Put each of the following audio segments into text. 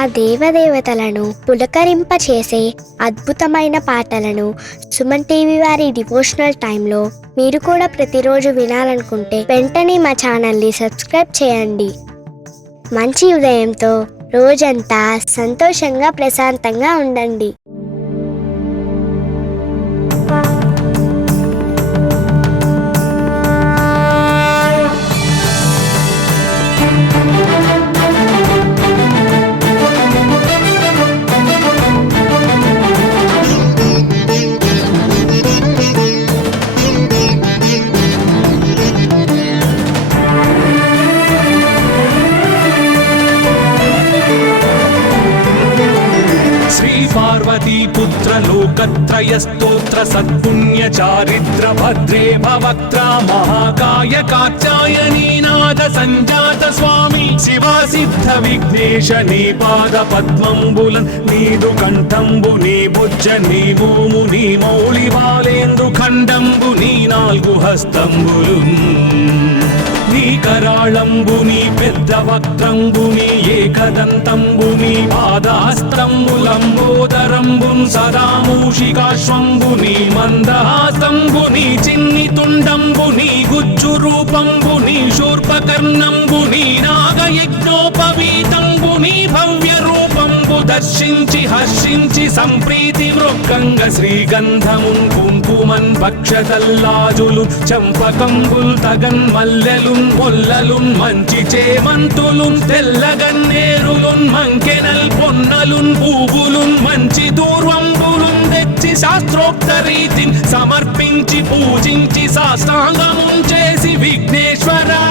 ఆ దేవదేవతలను పులకరింపచేసే అద్భుతమైన పాటలను సుమన్ టీవీ వారి డివోషనల్ టైంలో మీరు కూడా ప్రతిరోజు వినాలనుకుంటే వెంటనే మా ఛానల్ని సబ్స్క్రైబ్ చేయండి. మంచి ఉదయంతో రోజంతా సంతోషంగా ప్రశాంతంగా ఉండండి. पुत्र लोकत्रय स्तोत्र सत्पुण्य चारिद्र भद्रे भवक्त्रा महाकाय कात्यायनी नाद संजात स्वामी शिवा सिद्ध विघ्नेश नी पाद पद्मंबुलन नीदु कंठंबु नी भुज नी भूमु नी मौళి బాలేంద్రు ఖండంబు నీ నాలుగు హస్తంబులున్ నీ కరాళంబు నీ పెద్ద వక్త్రంబు నీ ఏకదంతంబు నీ పాదహస్తంబులంబోదరంబున్ సదా మూషికాశ్వంబు నీ మందహాసంబు నీ చిన్ని తుండంబు నీ గుజ్జు రూపంబు నీ శూర్పకర్ణంబు నీ నాగయజ్ఞోపవీతంబు నీ భవ్య రూపంబు దర్శించి హర్షించి సంప్రీతి వృక్కంగ శ్రీగంధమున్ కుంకుమన్ పక్షతల్లాజులు చంపకంబుల్ తగన్ మల్లెలున్ మొల్లలున్ మంచి చేమంతులున్ తెల్లగన్నేరులున్ మంకెనల్ పొన్నలున్ పూవులున్ మంచి దూర్వంబులున్ తెచ్చి శాస్త్రోక్త రీతిని సమర్పించి పూజించి సాష్టాంగమున్ చేసి విఘ్నేశ్వరా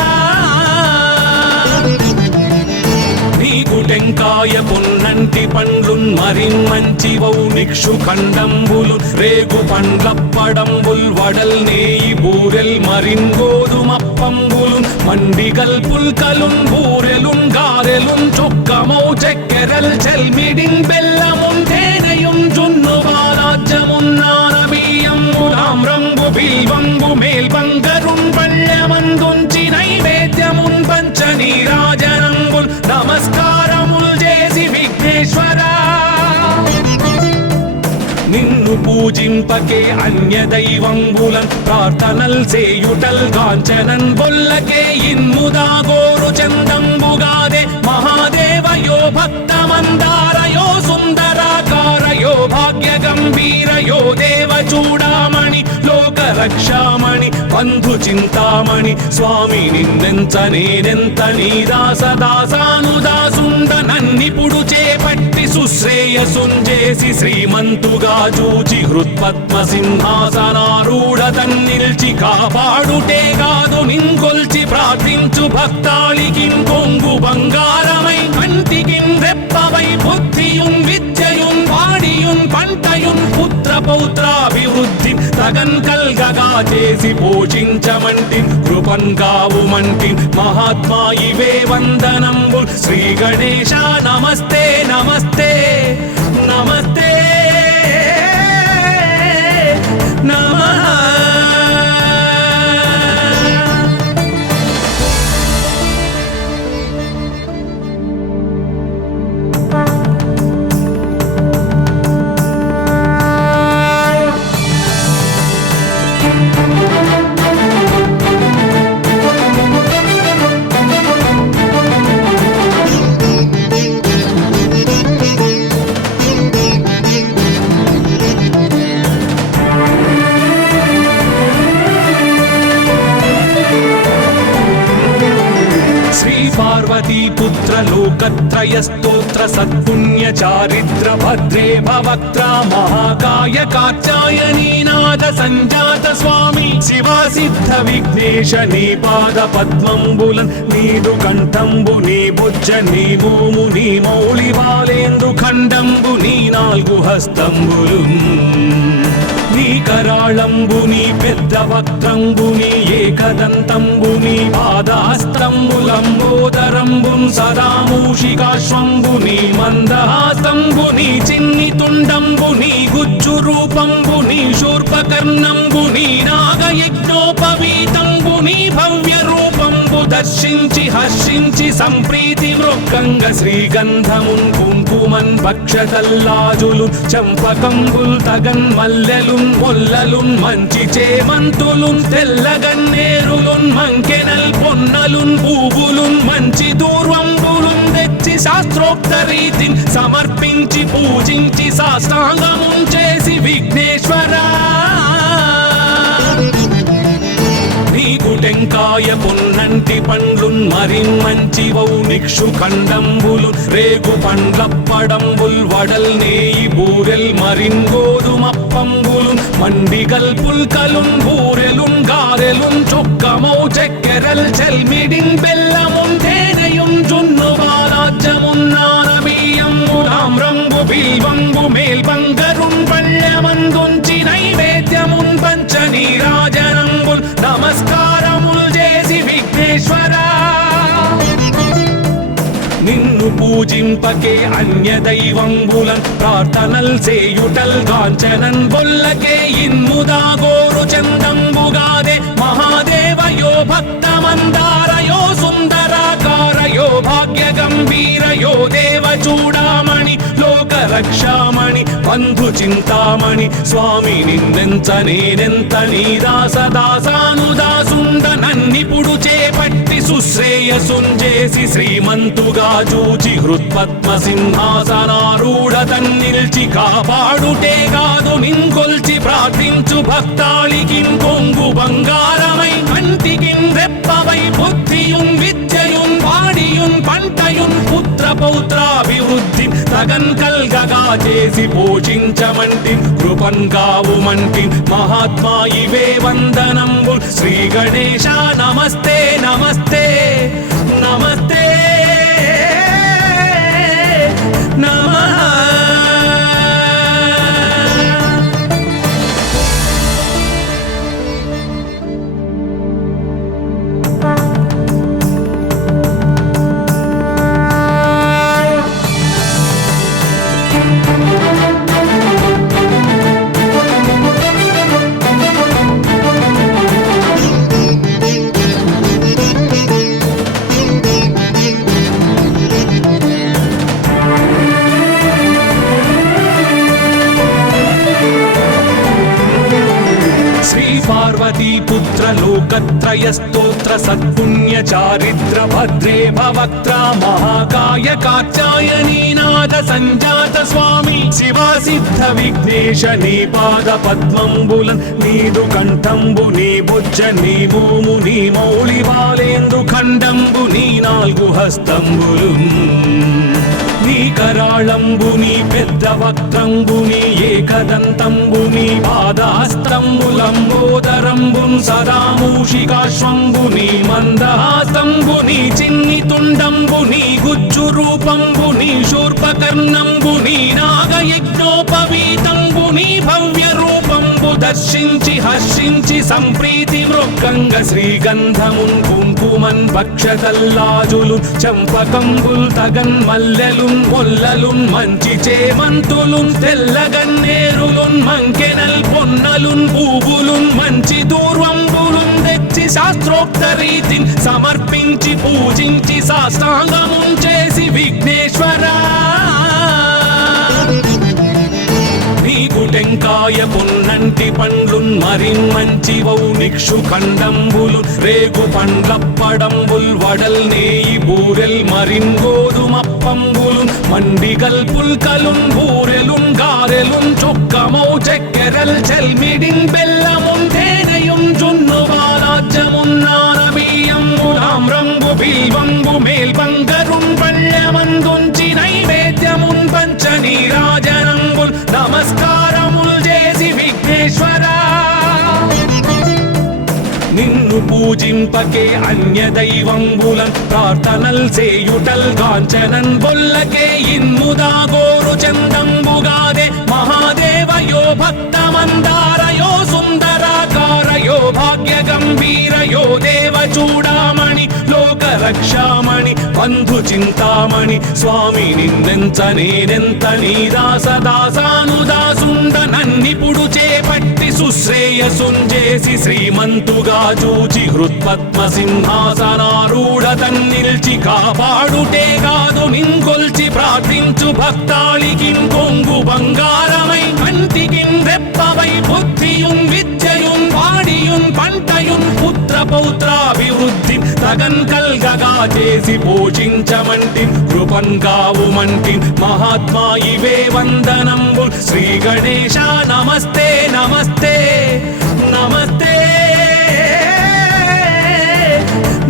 టెంకాయ పొన్నంటి పండ్లున్ మరిన్ మంచివౌ నిక్షు ఖండంబులు రేగు పండ్లప్పడంబుల్ వడల్ నేయి బూరెల్ మరిన్ గోధుమప్పంబులు మండిగల్ పుల్కలున్ బూరెలున్ గారెలున్ చొక్కమౌ చెక్కెరల్ చెల్మిడిన్ బెల్లమున్ తేనెయున్ జున్ను బాలాజ్యమున్ నానబియ్యంబులామ్రంబు బిల్వంబు మేల్బంగరున్ పళ్ళమందుంచి నైవేద్యమున్ పంచ నీరాజనంబుల్ నమస్కారముల్ చేసి విఘ్నేశ్వరా నిన్ను పూజింపకే అన్య దైవంబులన్ ప్రార్థనల్ చేయుటల్ కాంచనన్ బొల్లకే ఇన్ముదా గోరు చందంబుగాదే మహాదేవయో భక్తమందారయో సుందరాకారయో భాగ్య గంభీరయో దేవ చూడామణి లోక రక్షామణి బంధు చింతామణి స్వామి నిన్నెంత నేనెంత నీ దాసదాసానుదాసుండ నన్నిపుడు చేపట్టి సుశ్రేయసుంజేసి శ్రీమంతుగా చూచి హృత్పద్మ సింహాసనారూఢ తన్నిల్చి కాపాడుటే కాదు నింకొల్చి ప్రార్థించు భక్తాళికి కొంగు బంగారమై కంటికి రెప్పవై బుద్ధియున్ విద్యయున్ వాడియున్ పంటయున్ పుత్ర పౌత్రాభివృద్ధి తగన్ కల్గగా చేసి పోషించమంటి కృపన్ కావుమంటి మహాత్మా ఇవే వందనంబు శ్రీ గణేశ నమస్తే నమస్తే నమస్తే నమః. पुत्र लोकत्रय स्तोत्र सत्पुण्य चारिद्र भद्रे भवक्त्रा महाकाय कात्यायनी नाद संजात स्वामी शिवा सिद्ध विघ्नेश नी पाद पद्मंबुलन नीदु कंठंबु नी भुज नी भूमु नी मौళి బాలేంద్రు ఖండంబు నీ నాలుగు హస్తంబులున్ నీ కరాళంబు నీ పెద్ద వక్త్రంబు నీ ఏకదంతంబు నీ పాదహస్తంబులంబోదరంబున్ సదా మూషికాశ్వంబు నీ మందహాసంబు నీ చిన్ని తుండంబు నీ గుజ్జు రూపంబు నీ శూర్పకర్ణంబు నీ నాగయజ్ఞోపవీతంబు నీ భవ్య రూపంబు దర్శించి హర్షించి సంప్రీతి మృక్కంగ శ్రీగంధమున్ కుంకుమన్ భక్షతల్లాజులు చంపకంబుల్ తగన్ మల్లెలున్ మొల్లలున్ మంచి చేమంతులున్ తెల్లగన్నేరులున్ మంకెనల్ పొన్నలున్ పూవులున్ మంచి దూర్వంబులున్ తెచ్చి శాస్త్రోక్త రీతిని సమర్పించి పూజించి సాష్టాంగమున్ చేసి విఘ్నేశ్వరా నీకు టెంకాయ పొన్నంటి పండ్లున్ మరిన్ మంచివౌ నిక్షు ఖండంబులు రేగు పండ్లప్పడంబుల్ వడల్ నేయి బూరెల్ మరిన్ గోధుమప్పంబులు మండిగల్ పుల్కలున్ బూరెలున్ గారెలున్ చొక్కమౌ చక్కెరల్ చెల్మిడిన్ బెల్లమున్ తేనెయున్ జున్ను బాలాజ్యమున్ నానబియ్యంబులామ్రంబు బిల్వంబు మేల్బంగరున్ పళ్ళమందుంచి నైవేద్యమున్ పంచ నీరాజనంబుల్ నమస్కారముల్ చేసి విఘ్నేశ్వరా నిన్ను పూజింపకే అన్య దైవంబులన్ ప్రార్థనల్ చేయుటల్ కాంచనన్ బొల్లకే ఇన్ముదాగోరు చందంబుగాదే మహాదేవయో భక్తమందారయో సుందరాకారయో భాగ్య గంభీరయో దేవ చూడామణి లోక రక్షామణి బంధు చింతామణి స్వామి నిన్నెంత నేనెంత నీ దాసదాసానుదాసుండ నన్నిపుడు చేపట్టి సుశ్రేయసుంజేసి శ్రీమంతుగా చూచి హృత్పద్మ సింహాసనారూఢ తన్నిల్చి కాపాడుటే కాదు నింకొల్చి ప్రార్థించు భక్తాళికిన్ కొంగు బంగారమై కంటికిన్ రెప్పవై బుద్ధియున్ విద్యయున్ వాడియున్ పంటయున్ పుత్ర పౌత్రాభివృద్ధి తగన్ కల్గగా చేసి పోషించమంటి కృపన్ కావుమంటి మహాత్మా ఇవే వందనంబు శ్రీ గణేశ నమస్తే నమస్తే నమస్తే నమః पुत्र लोकत्रय स्तोत्र सत्पुण्य चारित्र भद्रे भवक्त्र महाकाय कात्यायनी नाद संजात स्वामी शिवा सिद्ध विघ्नेश नी पाद पद्मंबुलन् नीदु कंठंबु नी बुज्ज नी भूमु नी मौळि बालेंद्रु खंडंबु नी नाल्गु हस्तंबुलुन् నీ కరాళంబుని పెద్ద వక్త్రంబుని ఏకదంతంబుని పాదహస్తంబులంబోదరంబున్ సదా మూషికాశ్వంబుని మందహాసంబుని చిన్ని తుండంబుని గుజ్జు రూపంబుని శూర్పకర్ణంబుని నాగయజ్ఞోపవీతంబుని భవ్య రూపంబు దర్శించి హర్షించి సంప్రీతి మృక్కంగ శ్రీగంధమున్ కుంకుమన్ భక్షతల్లాజులు చంపకంబుల్ తగన్ మల్లెలున్ మొల్లలున్ మంచి చేమంతులున్ తెల్లగన్నేరులున్ మంకెనల్ పొన్నలున్ పూవులున్ మంచి దూర్వంబులున్ తెచ్చి శాస్త్రోక్త రీతిని సమర్పించి పూజించి సాష్టాంగమున్ చేసి విఘ్నేశ్వరా నీకు టెంకాయ పొన్నంటి పండ్లున్ మరిన్ మంచివౌ నిక్షు ఖండంబులు రేగు పండ్లప్పడంబుల్ వడల్ నేయి బూరెల్ మరిన్ గోధుమప్పంబులు మండిగల్ పుల్కలున్ బూరెలున్ గారెలున్ చొక్కమౌ చక్కెరల్ చెల్మిడిన్ బెల్లమున్ తేనెయున్ జున్ను బాలాజ్యమున్ నానబియ్యంబులామ్రంబు బిల్వంబు మేల్బంగరున్ పళ్ళమందుంచి నైవేద్యమున్ పంచ నీరాజనంబుల్ నమస్కారముల్ చేసి విఘ్నేశ్వరా నిన్ను పూజింపకే అన్య దైవంబులన్ ప్రార్థనల్ చేయుటల్ కాంచనన్ బొల్లకే ఇన్ముదాగోరు చందంబుగాదే మహాదేవయో భక్తమందారయో సుందరాకారయో భాగ్య గంభీరయో దేవ చూడామణి లోక రక్షామణి బంధు చింతామణి స్వామి నిన్నెంత నేనెంత నీ దాసదాసానుదాసుండ నన్నిపుడు చేపట్టి సుశ్రేయసుంజేసి శ్రీమంతుగా చూచి హృత్పద్మ సింహాసనారూఢ తన్నిల్చి కాపాడుటే కాదు నింకొల్చి ప్రార్థించు భక్తాళికిన్ కొంగు బంగారమై కంటికిన్ రెప్పవై బుద్ధియున్ విద్యయున్ వాడియున్ పంటయున్ పుత్ర పౌత్రాభివృద్ధి తగన్ కల్గగా చేసి పోషించమంటి కృపన్ కావుమంటి మహాత్మా ఇవే వందనంబు శ్రీ గణేశ నమస్తే నమస్తే నమస్తే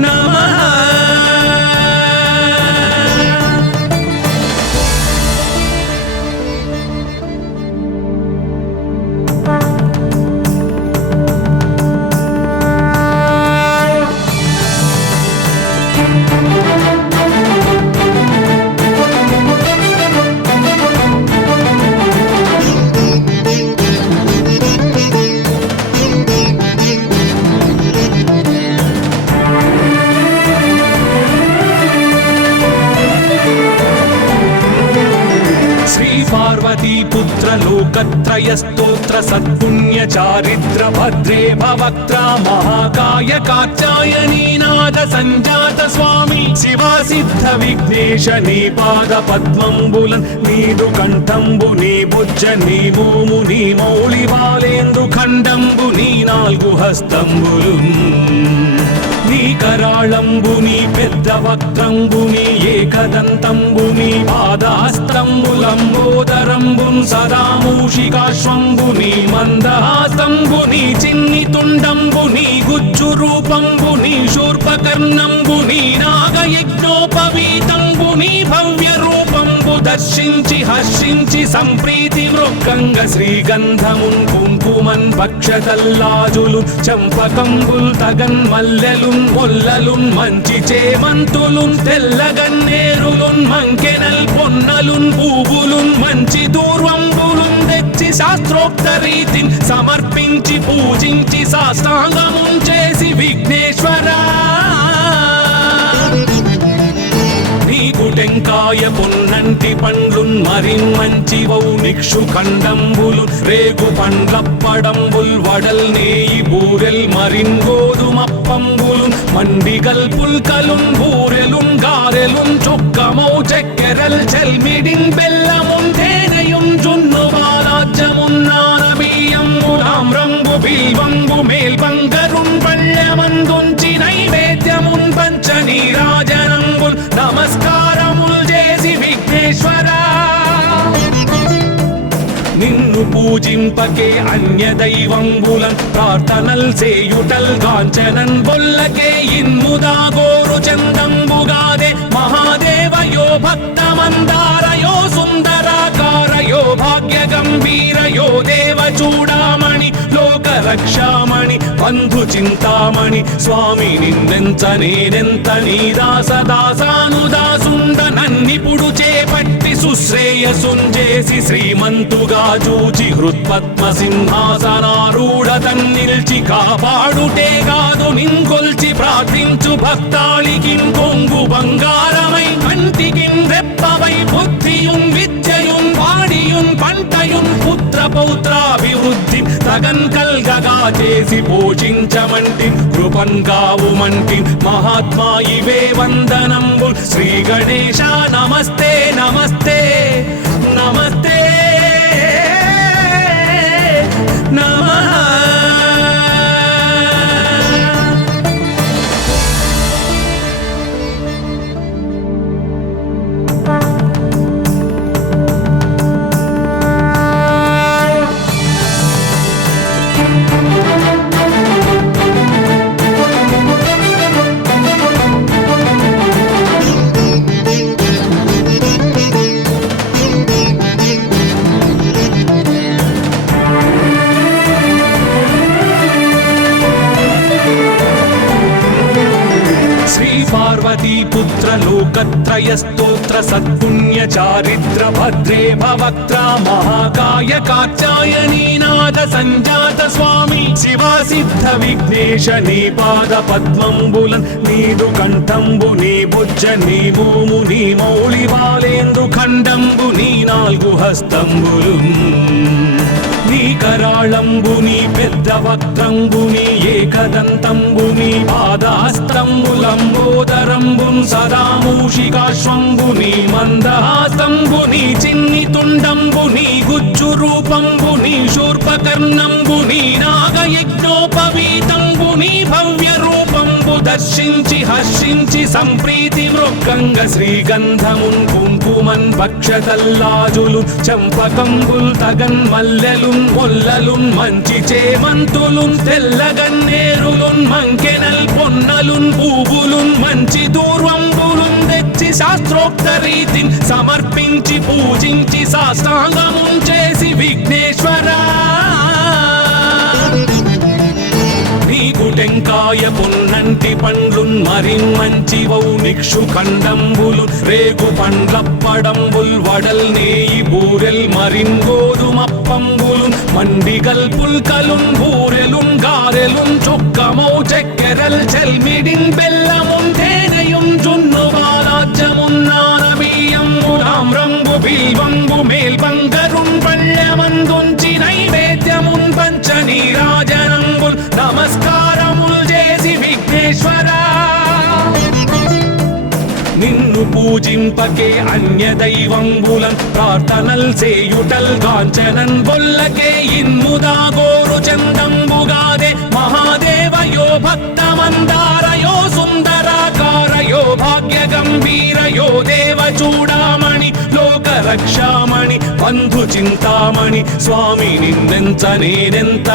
నమః. పార్వతీపుత్ర లోకత్రయ స్తోత్ర సత్పుణ్య చారిత్ర భద్రే భవక్త్ర మహాకాయ కాచాయనీనాథ సంజాత స్వామి శివా సిద్ధ విఘ్నేశ నీ పాద పద్మంబులన్ నీదు కంఠంబు నీ బుజ్జ నీ భూము నీ మౌళి బాలేందు ఖండంబు నీ నాలుగు హస్తంబులు నీ కరాళంబు నీ పెద్ద వక్త్రంబు నీ ఏకదంతంబు నీ పాదహస్తంబులంబోదరంబు సదా మూషికాశ్వంబు నీ మందహాసంబు నీ చిన్ని తుండంబు నీ గుజ్జు రూపంబు నీ శూర్పకర్ణంబు నీ నాగయజ్ఞోపవీతంబు నీ భవ్య రూపంబు దర్శించి హర్షించి సంప్రీతి మృక్కంగ శ్రీగంధమున్ కుంకుమన్ పక్షతల్లాజులు చంపకంబుల్ తగన్ మల్లెలున్ మొల్లలున్ మంచి చేమంతులున్ తెల్లగన్నేరులున్ మంకెనల్ పొన్నలున్ పూవులున్ మంచి దూర్వంబులున్ తెచ్చి శాస్త్రోక్త రీతిని సమర్పించి పూజించి సాష్టాంగమున్ చేసి విఘ్నేశ్వరా నీకు టెంకాయ పొన్నంటి పండ్లున్ మరిన్ మంచివౌ నిక్షు ఖండంబులు రేగు పండ్లప్పడంబుల్ వడల్ నేయి బూరెల్ మరిన్ గోధుమప్పంబులు మండిగల్ పుల్కలున్ బూరెలున్ గారెలున్ చొక్కమౌ చక్కెరల్ చెల్మిడిన్ బెల్లమున్ తేనెయున్ జున్ను బాలాజ్యమున్ నానబియ్యంబులాం రంగు బిల్వంబు మేల్బంగరున్ పళ్ళెమందుంచి నైవేద్యమున్ పంచ నీరాజనంబుల్ నమస్కారముల్ చేసి విఘ్నేశ్వరా నిన్ను పూజింపకే అన్య దైవంబులన్ ప్రార్థనల్ సేయుటల్ కాంచనన్ బొల్లకే ఇన్ముదా గోరు చందంబుగాదే మహాదేవయో భక్తమందారయో సుందరాకారయో భాగ్య గంభీరయో దేవ చూడామణి లోక రక్షామణి బంధు చింతామణి స్వామి నిన్నెంత నేనెంత నీ దాసదాసానుదాసుండ నన్నిపుడు చేపట్టి సుశ్రేయసుంజేసి శ్రీమంతుగా చూచి హృత్పద్మ సింహాసనారూఢ తన్నిల్చి కాపాడుటే కాదు నింకొల్చి ప్రార్థించు భక్తాళికిన్ కొంగు బంగారమై కంటికిన్ రెప్పవై బుద్ధియున్ విద్యయున్ వాడియున్ పంటయున్ పుత్ర పౌత్రాభివృద్ధి తగన్ కల్గగా చేసి పోషించమంటి కృపన్ కావుమంటి మహాత్మా ఇవే వందనంబు శ్రీ గణేశ నమస్తే నమస్తే నమస్తే నమః. పార్వతీపుత్ర లోకత్రయ స్తోత్ర సత్పుణ్య చారిత్ర భద్రే భవక్త్ర మహాకాయ కాచాయనీనాథ సంజాత స్వామి శివా సిద్ధ విఘ్నేశ నీ పాద పద్మంబులన్ నీదు కంఠంబు నీ బుజ్జ నీ భూము నీ మౌళి బాలేందు ఖండంబు నీ నాలుగు హస్తంబులు నీ కరాళంబుని పెద్ద వక్త్రంబుని ఏకదంతంబుని పాదహస్తంబులంబోదరంబున్ సదా మూషికాశ్వంబుని మందహాసంబుని చిన్ని తుండంబుని గుజ్జు రూపంబుని శూర్పకర్ణంబుని నాగయజ్ఞోపవీతంబుని భవ్య రూపంబు దర్శించి హర్షించి సంప్రీతి మృక్కంగ శ్రీగంధమున్ కుంకుమన్ భక్షతల్లాజులు చంపకంబుల్ తగన్ మల్లెలున్ మొల్లలున్ మంచి చేమంతులున్ తెల్లగన్నేరులున్ మంకెనల్ పొన్నలున్ పూవులున్ మంచి దూర్వంబులున్ తెచ్చి శాస్త్రోక్త రీతిని సమర్పించి పూజించి సాష్టాంగమున్ చేసి విఘ్నేశ్వరా నీకు టెంకాయ పొన్నంటి పండ్లున్ మరిన్మంచివౌ నిక్షు ఖండంబులు రేగు పండ్లప్పడంబుల్ వడల్ నేయి బూరెల్ మరిన్ గోధుమప్పంబులు మండిగల్ పుల్కలున్ బూరెలున్ గారెలున్ చొక్కమౌ చెక్కెరల్ చెల్మిడిన్ బెల్లమున్ తేనెయున్ జున్ను బాలాజ్యమున్నానబీయంబులాం రంగు బిల్వంబు మేల్బంగరున్ పళ్ళమందుంచి నైవేద్యమున్ పంచ నీరాజనంబుల్ నమస్కారముల్ చేసి విఘ్నేశ్వరా నిన్ను పూజింపకే అన్య దైవంబులన్ ప్రార్థనల్ సేయుటల్ కాంచనన్ బొల్లకే ఇన్ముదా గోరు చందంబుగాదే మహాదేవయో భక్తమందారయో సుందరాకారయో భాగ్య గంభీరయో దేవ చూడామణి లోక రక్షామణి బంధు చింతామణి స్వామి నిన్నెంత నేనెంత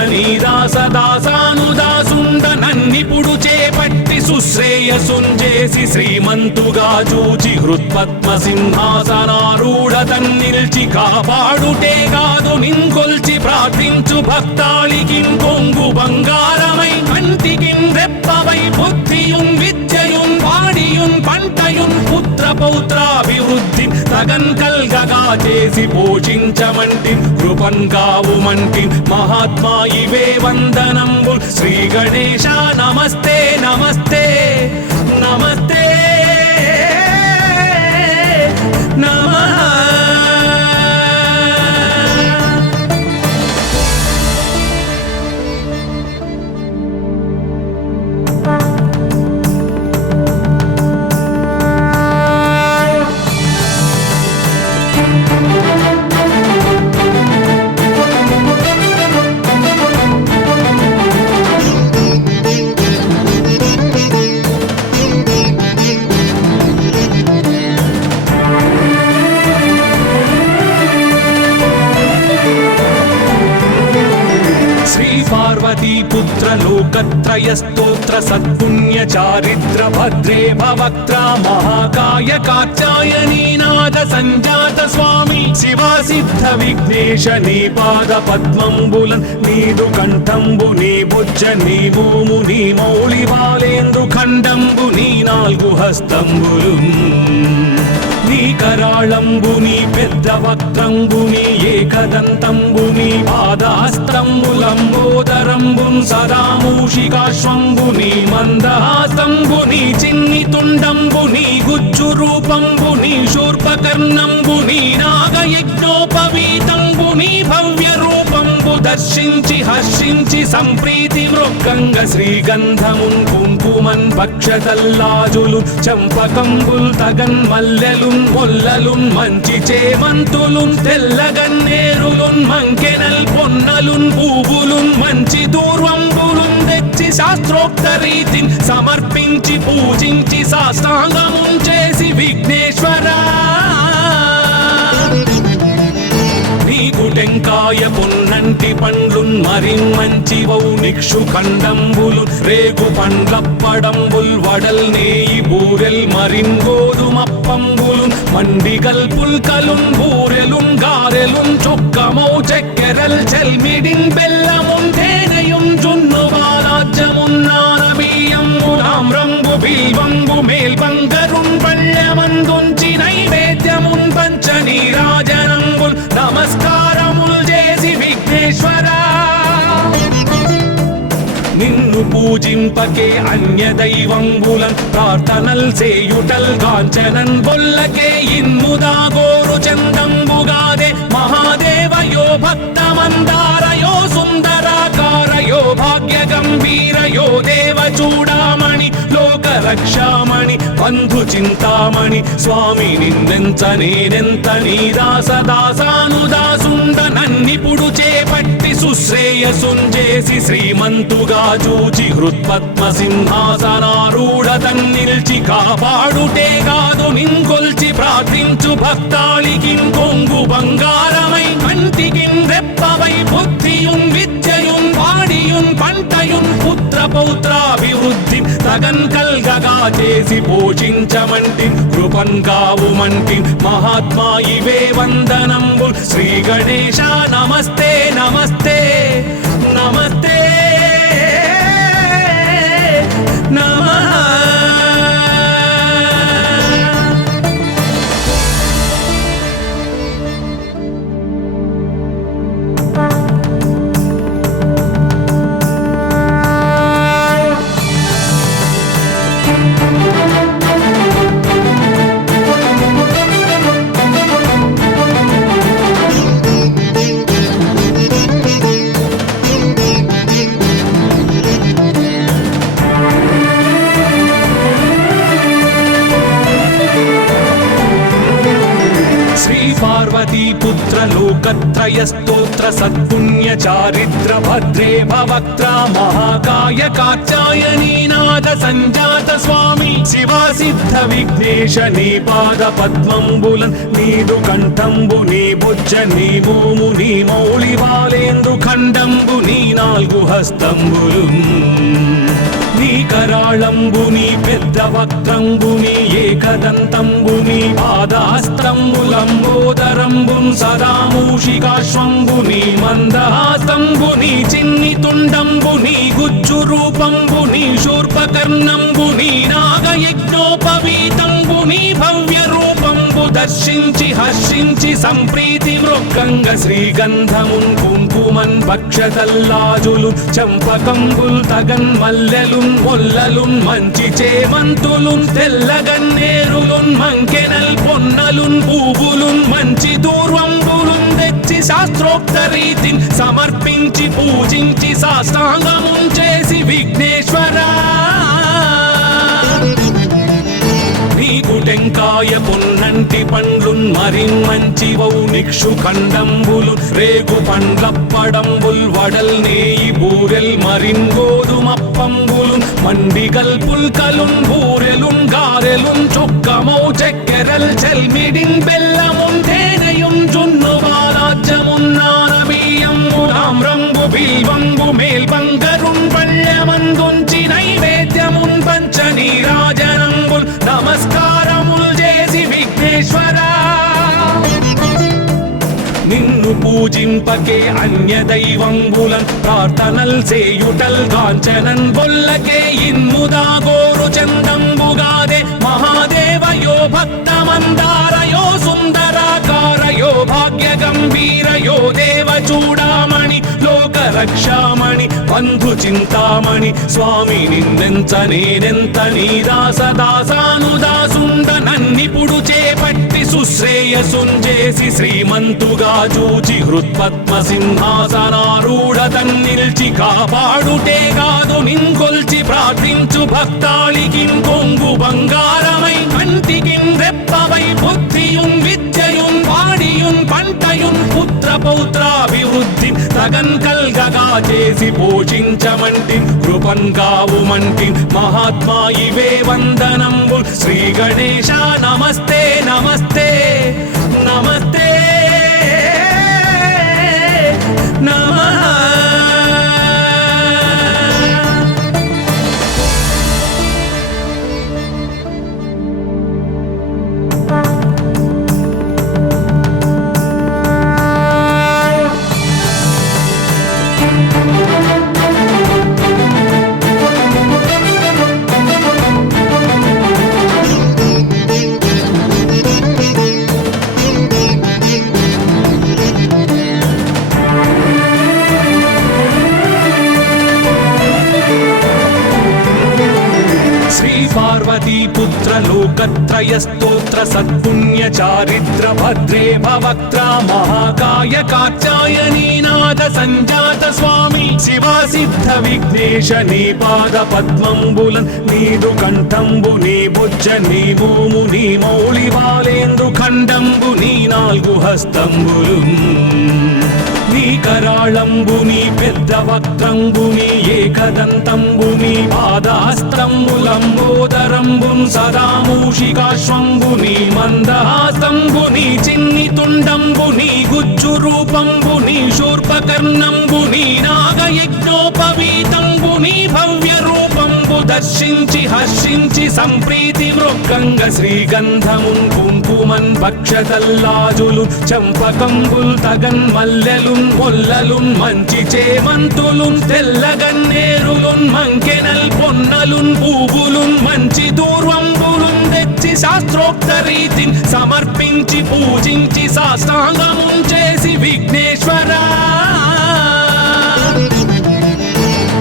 నీదాసదాసానుదాసుండ నన్నిపుడు చేపట్టి సుశ్రేయసుంజేసి శ్రీమంతుగా చూచి హృత్పద్మ సింహాసనారూఢ తన్నిల్చి కాపాడుటే కాదు నిన్కొల్చి ప్రార్థించు భక్తాళికిన్ కొంగు బంగారమై కంటికిన్ రెప్పవై బుద్ధియున్ విద్యయున్ వాడియున్ పంటయున్ పుత్ర పౌత్రాభివృద్ధి తగన్ కల్గగా చేసి పోషించమంటి కృపన్ కావుమంటి మహాత్మా ఇవే వందనంబుల్ శ్రీ గణేశ నమస్తే నమస్తే నమస్తే నమః पुत्र लोकत्रय स्तोत्र सत्पुण्य चारित्र भद्रे भवक्त्रा महाकाय कात्यायनी नाद संजात स्वामी शिवा सिद्ध विघ्नेश नी पाद पद्मंबुलन नीदु कंठंबु नी बुज्ज नी भूमु नी मौళి బాలేందు ఖండంబు నీ నాలుగు హస్తంబులున్ నీ కరాళంబుని పెద్ద వక్త్రంబుని ఏకదంతంబుని పాదహస్తంబులంబోదరంబున్ సదా మూషికాశ్వంబుని మందహాసంబుని చిన్ని తుండంబుని గుజ్జు రూపంబుని శూర్పకర్ణంబుని నాగయజ్ఞోపవీతంబుని భవ్య రూపంబు దర్శించి హర్షించి సంప్రీతి మృక్కంగ శ్రీగంధమున్ కుంకుమన్ భక్షతల్లాజులు చంపకంబుల్ తగన్ మల్లెలున్ మొల్లలున్ మంచి చేమంతులున్ తెల్లగన్నేరులున్ మంకెనల్ పొన్నలున్ పూవులున్ మంచి దూర్వంబులున్ తెచ్చి శాస్త్రోక్త రీతిని సమర్పించి పూజించి సాష్టాంగమున్ చేసి విఘ్నేశ్వరా నీకు టెంకాయ పొన్నంటి పండ్లున్ మరిన్మంచివౌ నిక్షు ఖండంబులు రేగు పండ్లప్పడంబుల్ వడల్ నేయి బూరెల్ మరిన్ గోధుమప్పంబులు మండిగల్ పుల్కలున్ బూరెలున్ గారెలున్ చొక్కమౌ చెక్కెరల్ చెల్మిడిన్ బెల్లమున్ తేనెయున్ జున్ను బాలాజ్యమున్నానబీయంబులాం రంగు బిల్వంబు మేల్బంగరున్ పళ్ళమందుంచి నైవేద్యమున్ పంచ నీరాజనంబుల్ నమస్కారముల్ చేసి విఘ్నేశ్వరా నిన్ను పూజింపకే అన్య దైవంబులన్ ప్రార్థనల్ సేయుటల్ కాంచనన్ బొల్లకే ఇన్ముదా గోరు చందంబుగాదే మహాదేవయో భక్తమందారయో సుందరాకారయో భాగ్యగంభీరయో దేవచూడామణి లోకరక్షామణి బంధు చింతామణి స్వామి నిన్నెంత నేనెంత నీ దాసదాసానుదాసుండ నన్నిపుడు చేపట్టి సుశ్రేయసుంజేసి శ్రీమంతుగా చూచి హృత్పద్మ సింహాసనారూఢ తన్నిల్చి కాపాడుటే కాదు నింకొల్చి ప్రార్థించు భక్తాళికిం కొంగు బంగారమై కంటికిం రెప్పవై బుద్ధియుం విద్యయుం వాడియుం పంటయుం పుత్ర పౌత్రాభివృద్ధి తగన్ కల్గగా చేసి పోషించమంటి కృపన్ కావుమంటి మహాత్మా ఇవే వందనంబుల్ శ్రీ గణేశ నమస్తే నమస్తే నమస్తే నమః. पार्वतीपुत्र लोकत्रयस्तोत्र सत्पुण्य चारित्र भद्रे भवक्त्रा महाकाय कात्यायनीनाद संजात स्वामी शिवा सिद्ध विघ्नेश नी पाद पद्मंबुलन् नीदु कंठंबु नी भुज नी भूमु नी मौळि बालेंदु खंडंबु नी नाल्गु हस्तंबुलुन् నీ కరాళంబుని పెద్ద వక్త్రంబుని ఏకదంతంబుని పాదాస్త్రంబులంబోదరంబున్ సదా మూషికాశ్వంబుని మందహాస్తంబుని చిన్ని తుండంబుని గుజ్జు రూపంబుని శూర్పకర్ణంబుని నాగయజ్ఞోపవీతంబుని భవ్య రూపంబు దర్శించి హర్షించి సంప్రీతి మృక్కంగ శ్రీగంధమున్ కుంకుమన్ భక్షతల్లాజులు చంపకంబుల్ తగన్ మల్లెలు మొల్లలున్ మంచి చేమంతులున్ తెల్లగన్నేరులున్ మంకెనల్ పొన్నలున్ పూవులున్ మంచి దూర్వంబులున్ తెచ్చి శాస్త్రోక్త రీతిని సమర్పించి పూజించి సాష్టాంగమున్ చేసి విఘ్నేశ్వరా నీకు టెంకాయ పొన్నంటి పండ్లున్ మరిన్ మంచి వౌ నిక్షు ఖండంబులు రేగు పండ్లప్పడంబుల్ వడల్ నేయి బూరెల్ మరిన్ గోధుమప్పంబులు మండిగల్ పుల్కలున్ బూరెలున్ గారెలున్ చొక్కమౌ చెక్కెరల్ చెల్మిడిన్ బెల్లమున్ తేనెయున్ జున్ను బాలాజ్యమున్ నానబియ్యంబు తామ్రంబు బిల్వంబు మేల్బంగరున్ పళ్ళమందుంచి నైవేద్యమున్ పంచ నీరాజనంబుల్ నమస్కారముల్ చేసి విఘ్నేశ్వరా నిన్ను పూజింపకే అన్య దైవంబులన్ ప్రార్థనల్ సేయుటల్ కాంచనన్ బొల్లకే ఇన్ముదా గోరు చందంబుగాదే మహాదేవయో భక్తమందారయో సుందరాకారయో భాగ్య గంభీరయో దేవచూడామణి లోకరక్షామణి బంధు చింతామణి స్వామి నిన్నెంత నేనెంత నీ దాసదాసానుదాసుండ నన్నిపుడు చేపట్టి సుశ్రేయసుంజేసి శ్రీమంతుగా చూచి హృత్పద్మ సింహాసనారూఢ తన్నిల్చి కాపాడుటే కాదు నింకొల్చి ప్రార్థించు భక్తాళికిం కొంగు బంగారమై కంటికిం రెప్పవై బుద్ధియుం విద్యయుం వాడియుం పంటయుం పుత్ర పౌత్రాభివృద్ధి తగన్ కల్గగా చేసి పోషించమంటి కృపన్ కావుమంటి మహాత్మా ఇవే వందనంబు శ్రీ గణేశ నమస్తే నమస్తే నమస్తే నమః. पार्वतीपुत्र लोकत्रयस्तोत्र సత్పుణ్య చారిత్ర భద్రే భవక్త్ర మహాకాయ కాత్యాయనీ నాద సంజాత స్వామి శివా సిద్ధ విఘ్నేశ నీ పాద పద్మంబులన్ నీదు కంఠంబు నీ బుజ్జ నీ భూము నీ మౌళి బాలేందు ఖండంబు నీ నాలుగు హస్తంబులు నీ కరాళంబు నీ పెద్ద వక్త్రంబు నీ ఏకదంతంబు నీ పాదహస్తంబులంబోదరంబున్ సదా మూషికాశ్వంబు నీ మందహాస్తంబు నీ చిన్ని తుండంబు నీ గుజ్జు రూపంబు నీ శూర్పకర్ణంబు నీ నాగయజ్ఞోపవీతంబు నీ భవ్య రూపంబు దర్శించి హర్షించి సంప్రీతి మృక్కంగ శ్రీగంధమున్ కుంకుమన్ భక్షతల్లాజులు చంపకంబుల్ తగన్ మల్లెలున్ మొల్లలున్ మంచి చేమంతులున్ తెల్లగన్నేరులున్ మంకెనల్ పొన్నలున్ పూవులున్ మంచి దూర్వంబులున్ తెచ్చి శాస్త్రోక్త రీతిని సమర్పించి పూజించి సాష్టాంగమున్ చేసి విఘ్నేశ్వరా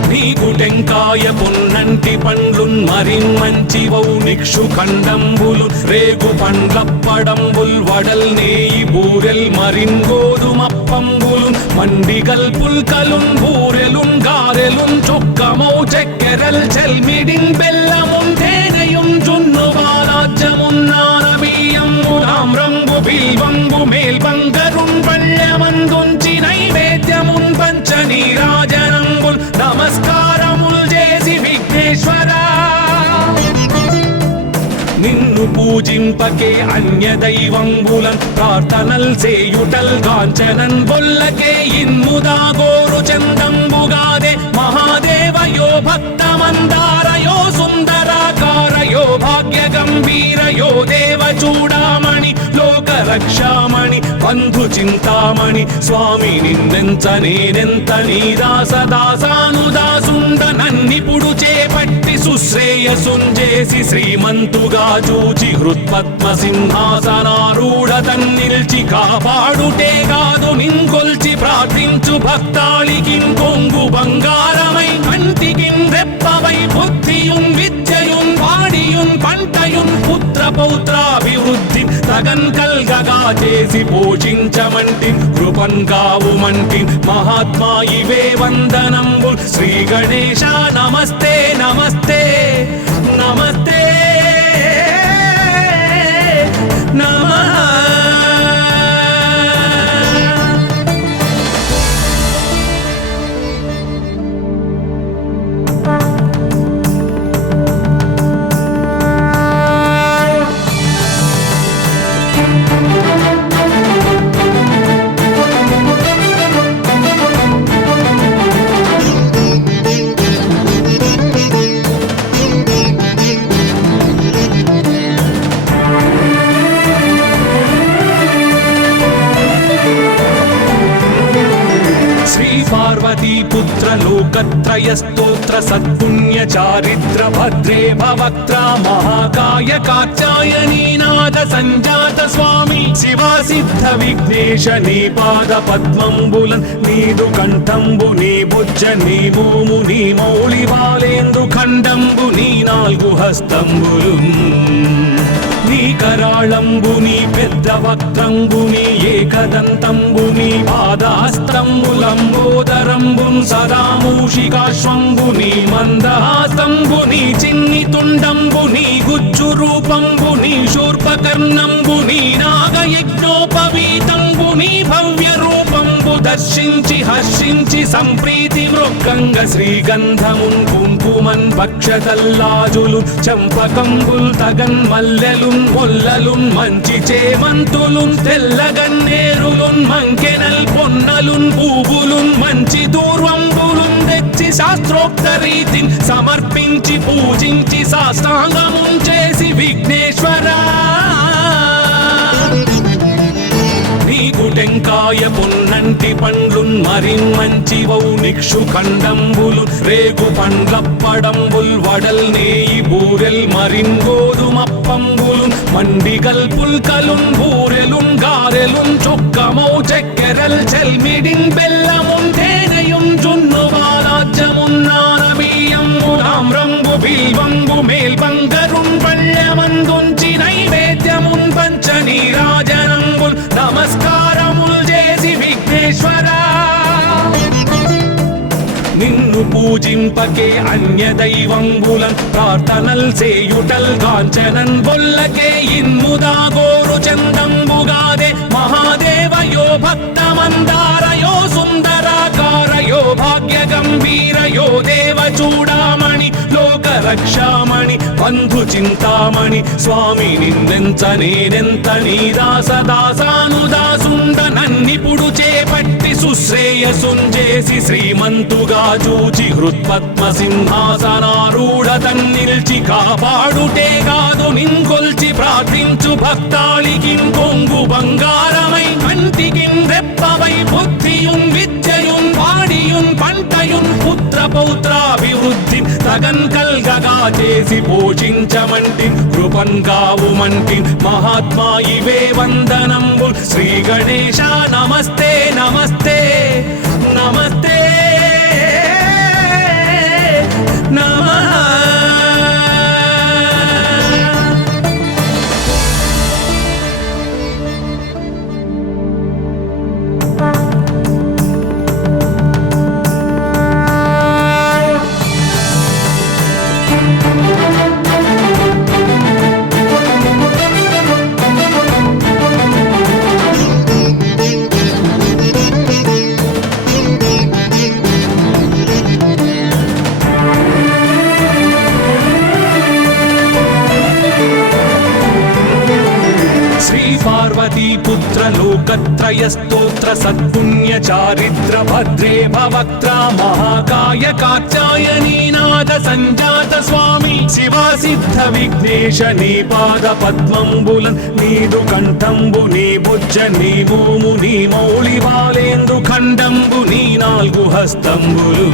నీకు టెంకాయ పొన్నంటి పండ్లున్ మరిన్మంచి వౌనిక్షు ఖండంబులు రేగు పండ్లప్పడంబుల్ వడల్ నేయి బూరెల్ మరిన్ గోధుమప్పంబులు మండిగల్ పుల్కలున్ బూరెలున్ గారెలున్ చొక్కమౌ చెక్కెరల్ చెల్మిడిన్ బెల్లమున్ తేనెయున్ జున్ను వారాజ్యమున్ నానబియ్యంబు తామ్రంబు బిల్వంబు మేల్బంగరున్ పళ్ళెమందుంచి నైవేద్యమున్ పంచ నీరాజనంబుల్ నమస్కారముల్ చేసి విఘ్నేశ్వరా నిన్ను పూజింపకే అన్య దైవంబులన్ ప్రార్థనల్ సేయుటల్ కాంచనన్ బొల్లకే ఇన్ముదా గోరు చందంబుగాదే మహాదేవయో భక్తమందారయో సుందరాకారయో భాగ్య గంభీరయో దేవ చూడామణి లోక రక్షామణి బంధు చింతామణి స్వామి నిన్నెంత నేనెంత నీ దాసదాసానుదాసుండ నన్నిపుడు చేపట్టి సుశ్రేయసుంజేసి శ్రీమంతుగా చూచి హృత్పద్మ సింహాసనారూఢ తన్నిల్చి కాపాడుటే కాదు నింకొల్చి ప్రార్థించు భక్తాళికిన్ కొంగు బంగారమై కంటికిన్ రెప్పవై బుద్ధియున్ విద్యయున్ వాడియున్ పంటయున్ పుత్ర పౌత్రాభివృద్ధి తగన్ కల్గగా చేసి పోషించమంటి కృపన్ కావుమంటి మహాత్మా ఇవే వందనంబు శ్రీ గణేశ నమస్తే నమస్తే నమస్తే నమః పుత్ర లోకత్రయ స్తోత్ర సత్పుణ్య చారిత్ర భద్రే భవక్త్ర మహాకాయ కాత్యాయనీ నాద సంజాత స్వామి శివా సిద్ధ విఘ్నేశ నీ పాద పద్మంబులన్ నీదు కంఠంబు నీ బుజ్జ నీ భూము నీ మౌళి బాలేందు ఖండంబు నీ నాలుగు హస్తంబులు నీ కరాళంబు నీ పెద్ద వక్త్రంబు నీ ఏకదంతంబు నీ పాదహస్తంబులంబోదరంబున్ సదా మూషికాశ్వంబు నీ మందహాస్తంబు నీ చిన్ని తుండంబు నీ గుజ్జు రూపంబు నీ శూర్పకర్ణంబు నీ నాగయజ్ఞోపవీతంబు నీ భవ్య రూపంబు దర్శించి హర్షించి సంప్రీతి మృక్కంగ శ్రీగంధమున్ కుంకుమన్ భక్షతల్లాజులు చంపకంబుల్ తగన్ మల్లెలున్ మొల్లలున్ మంచి చేమంతులున్ తెల్లగన్నేరులున్ మంకెనల్ పొన్నలున్ పూవులున్ మంచి దూర్వంబులున్ తెచ్చి శాస్త్రోక్త రీతిని సమర్పించి పూజించి సాష్టాంగమున్ చేసి విఘ్నేశ్వరా నీకు టెంకాయ పొన్నంటి పండ్లున్ మరిన్మంచి వౌనిక్షు ఖండంబులు రేగు పండ్లప్పడంబుల్ వడల్ నేయి బూరెల్ మరిన్ గోధుమప్పంబులు మండిగల్ పుల్కలున్ బూరెలున్ గారెలున్ చొక్కమౌ చెక్కెరల్ చెల్మిడిన్ బెల్లమున్ తేనెయున్ జున్ను వారాజ్యమున్ నానబియ్యంబు తామ్రంబు బిల్వంబు మేల్బంగరున్ పళ్ళెమందుంచి నైవేద్యమున్ నీరాజనంబుల్ నమస్కారముల్ చేసి విఘ్నేశ్వరా నిన్ను పూజింపకే అన్య దైవంబులన్ ప్రార్థనల్ సేయుటల్ కాంచనన్ బొల్లకే ఇన్ముదాగోరు చందంబుగాదే మహాదేవయో భక్తమందారయో సుందరాకారయో భాగ్య గంభీరయో దేవ చూడామణి లోక రక్షామణి బంధు చింతామణి స్వామి నిన్నెంత నేనెంత నీ దాసదాసానుదాసుండ నన్నిపుడు చేపట్టి సుశ్రేయసుంజేసి శ్రీమంతుగా చూచి హృత్పద్మ సింహాసనారూఢ తన్నిల్చి కాపాడుటే కాదు నింకొల్చి ప్రార్థించు భక్తాళికిన్ కొంగు బంగారమై కంటికిన్ రెప్పవై బుద్ధియున్ విద్యయున్ వాడియున్ పంటయున్ పుత్ర పౌత్రాభివృద్ధి తగన్ కల్గగా చేసి పోషించమంటి కృపన్ కావుమంటి మహాత్మా ఇవే వందనంబు శ్రీ గణేశ నమస్తే నమస్తే నమస్తే నమః పార్వతీపుత్ర లోకత్రయ స్తోత్ర సత్పుణ్య చారిత్ర భద్రే భవక్త్ర మహాకాయ కాత్యాయనీనాథ సంజాత స్వామి శివా సిద్ధ విఘ్నేశ నీ పాద పద్మంబులన్ నీదు కంఠంబు నీ బుజ్జ నీ భూము నీ మౌళి బాలేందు ఖండంబు నీ నాలుగు హస్తంబులు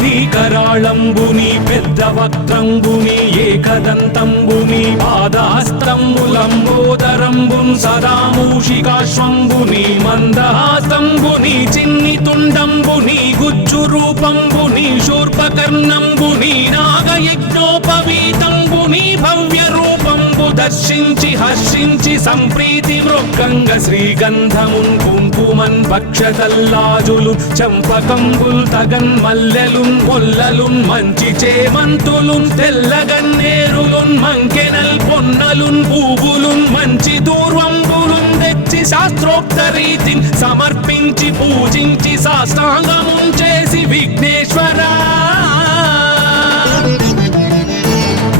నీ కరాళంబు నీ పెద్ద వక్త్రంబు నీ ఏకదంతంబు నీ పాదహస్తంబులంబోదరంబున్ సదా మూషికాశ్వంబు నీ మందహాసంబు నీ చిన్ని తుండంబు నీ గుజ్జు రూపంబు నీ శూర్పకర్ణంబు నీ నాగయజ్ఞోపవీతంబు నీ భవ్య రూపంబు దర్శించి హర్షించి సంప్రీతి మృక్కంగ శ్రీగంధమున్ కుంకుమన్ భక్షతల్లాజులు చంపకంబుల్ తగన్ మల్లెలున్ మొల్లలున్ మంచి చేమంతులున్ తెల్లగన్నేరులున్ మంకెనల్ పొన్నలున్ పూవులున్ మంచి దూర్వంబులున్ తెచ్చి శాస్త్రోక్త రీతిని సమర్పించి పూజించి సాష్టాంగమున్ చేసి విఘ్నేశ్వరా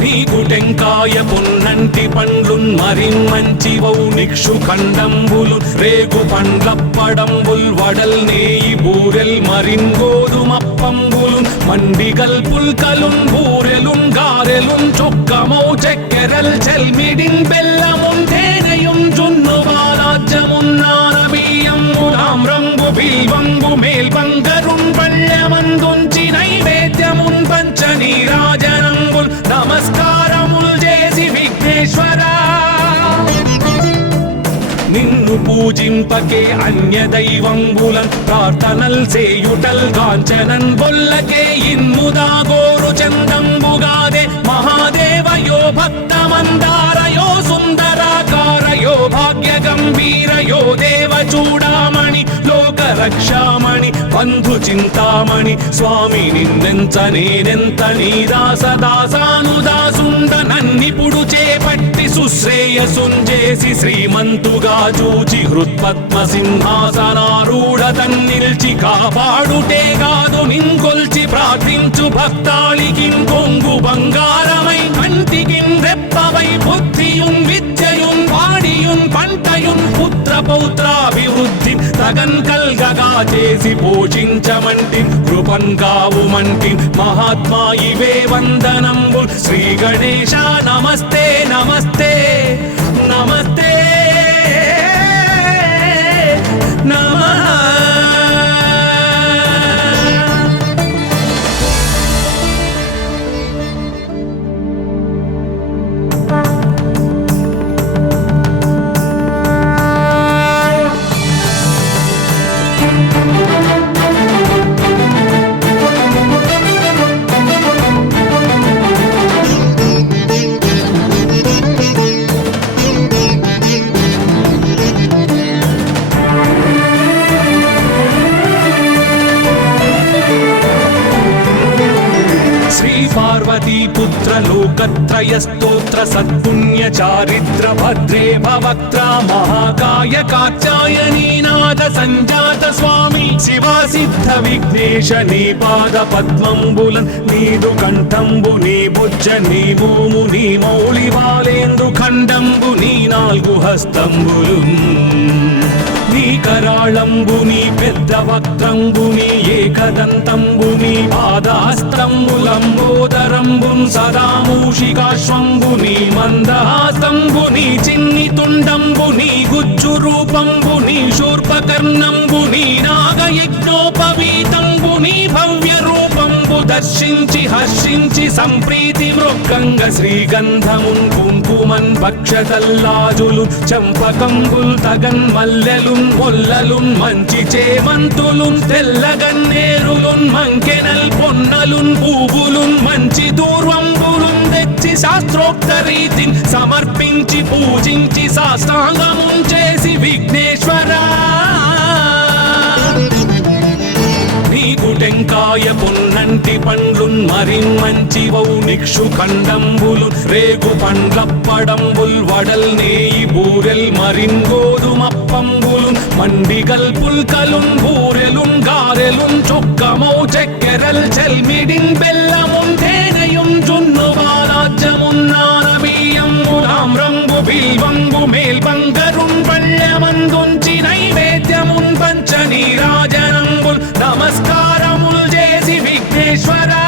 నీకు టెంకాయ పొన్నంటి పండ్లున్ మరిన్ మంచివౌ నిక్షు ఖండంబులు రేగు పండ్లప్పడంబుల్ వడల్ నేయి బూరెల్ మరిన్ గోధుమప్పంబులు మండిగల్ పుల్కలున్ బూరెలున్ గారెలున్ చొక్కమౌ చెక్కెరల్ చెల్మిడిన్ బెల్లమున్ తేనెయున్ జున్ను బాలాజ్యమున్ నానబియ్యంబు తామ్రంబు బిల్వంబు మేల్బంగరున్ పళ్ళెమందుంచి నైవేద్యమున్ పంచ నీరాజనంబుల్ నమస్కారముల్ చేసి విఘ్నేశ్వరా నిన్ను పూజింపకే అన్య దైవంబులన్ ప్రార్థనల్ సేయుటల్ కాంచనన్ బొల్లకే ఇన్ముదాగోరు చందంబుగాదే మహాదేవయో భక్తమందారయో సుందరాకారయో భాగ్య గంభీరయో దేవ చూడామణి లోక రక్షామణి బంధు చింతామణి స్వామి నిన్నెంత నేనెంత నీ దాసదాసానుదాసుండ నన్నిపుడు చేపట్టి సుశ్రేయసుంజేసి శ్రీమంతుగా చూచి హృత్పద్మ సింహాసనారూఢ తన్నిల్చి కాపాడుటే కాదు నింకొల్చి ప్రార్థించు భక్తాళికిన్ కొంగు బంగారమై కంటికిన్ రెప్పవై బుద్ధియున్ విద్యయున్ వాడియున్ పంటయున్ పుత్ర పౌత్రాభివృద్ధి తగన్ కల్గగా చేసి పోషించమంటి కృపన్ కావుమంటి మహాత్మా ఇవే వందనంబు శ్రీ గణేశ నమస్తే నమస్తే నమస్తే నమః लोकत्रयस्तोत्र सत्पुण्य चारिद्र भद्रे भवक्त्रा महाकाय कात्यायनीनाथ संजात स्वामी शिवा सिद्ध विघ्नेश नी पाद पद्मंबुलन नीदु कंठंबु नी भुज नी भूमु नी मौళి బాలేందు ఖండంబు నీ నాలుగు హస్తంబులున్ నీ కరాళంబు నీ పెద్ద వక్త్రంబు నీ ఏకదంతంబు నీ పాదహస్తంబులంబోదరంబున్ సదా మూషికాశ్వంబు నీ మందహాసంబు నీ చిన్ని తుండంబు నీ గుజ్జు రూపంబు నీ శూర్పకర్ణంబు నీ నాగయజ్ఞోపవీతంబు నీ భవ్య రూపంబు దర్శించి హర్షించి సంప్రీతి మృక్కంగ శ్రీగంధమున్ కుంకుమన్ భక్షతల్లాజులు చంపకంబుల్ తగన్ మల్లెలున్ మొల్లలున్ మంచి చేమంతులున్ తెల్లగన్నేరులున్ మంకెనల్ పొన్నలున్ పూవులున్ మంచి దూర్వంబులున్ తెచ్చి శాస్త్రోక్త రీతిని సమర్పించి పూజించి సాష్టాంగమున్ చేసి విఘ్నేశ్వరా నీకు టెంకాయ పొన్నంటి పండ్లున్ మరిన్మంచివౌ నిక్షు ఖండంబులు రేగు పండ్లప్పడంబుల్ వడల్ నేయి బూరెల్ మరిన్ గోధుమప్పంబులు మండిగల్ పుల్కలున్ బూరెలున్ గారెలున్ చొక్కమౌ చెక్కెరల్ చెల్మిడిన్ బెల్లమున్ తేనెయున్ జున్ను బాలాజ్యమున్ నానబియ్యంబులాం రంగు బిల్వంబు మేల్బంగరున్ పళ్ళెమందుంచి నైవేద్యమున్ పంచ నీరాజనంబుల్ నమస్కారముల్ చేసి విఘ్నేశ్వరా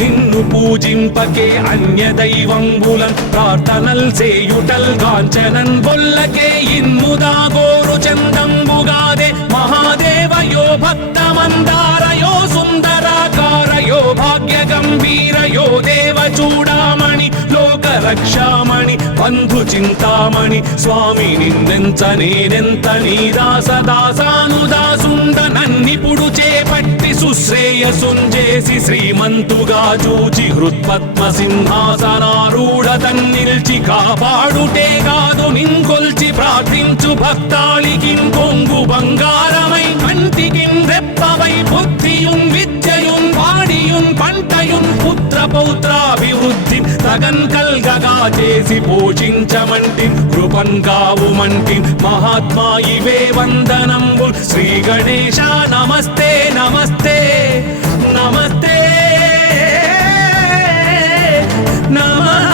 నిన్ను పూజింపకే అన్య దైవంబులన్ ప్రార్థనల్ సేయుటల్ గాంచనన్ బొల్లకే ఇన్ముదా గోరు చందంబుగాదే మహాదేవయో భక్తమందారయో సుందరాకారయో భాగ్య గంభీరయో దేవ చూడామణి లోక రక్షామణి బంధు చింతామణి స్వామి నిన్నెంత నేనెంత నీ దాసదాసానుదాసుండ నన్నిపుడు చేపట్టి సుశ్రేయసుంజేసి శ్రీమంతుగా చూచి హృత్పద్మ సింహాసనారూఢ తన్నిల్చి కాపాడుటే కాదు నింకొల్చి ప్రార్థించు భక్తాళికిన్ కొంగు బంగారమై కంటికిన్ రెప్పవై బుద్ధియున్ విద్యయున్ వాడియున్ పంటయున్ పుత్ర పౌత్రాభివృద్ధి తగన్ కల్గగా చేసి పోషించమంటి కృపన్ కావుమంటి మహాత్మా ఇవే వందనంబుల్ శ్రీ గణేశ నమస్తే నమస్తే నమస్తే నమః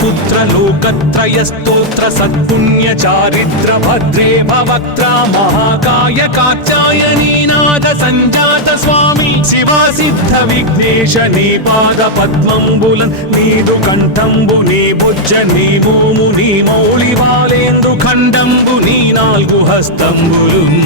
पुत्र लोकत्रय स्तोत्र सत्पुण्य चारिद्र भद्रे भवक्त्रा महाकाय कात्यायनीनाथ संजात स्वामी शिवा सिद्ध विघ्नेश नी पाद पद्मंबुलन नीदु कंठंबु नी भुज नी भूमु नी मौళి బాలేందు ఖండంబు నీ నాలుగు హస్తంబులున్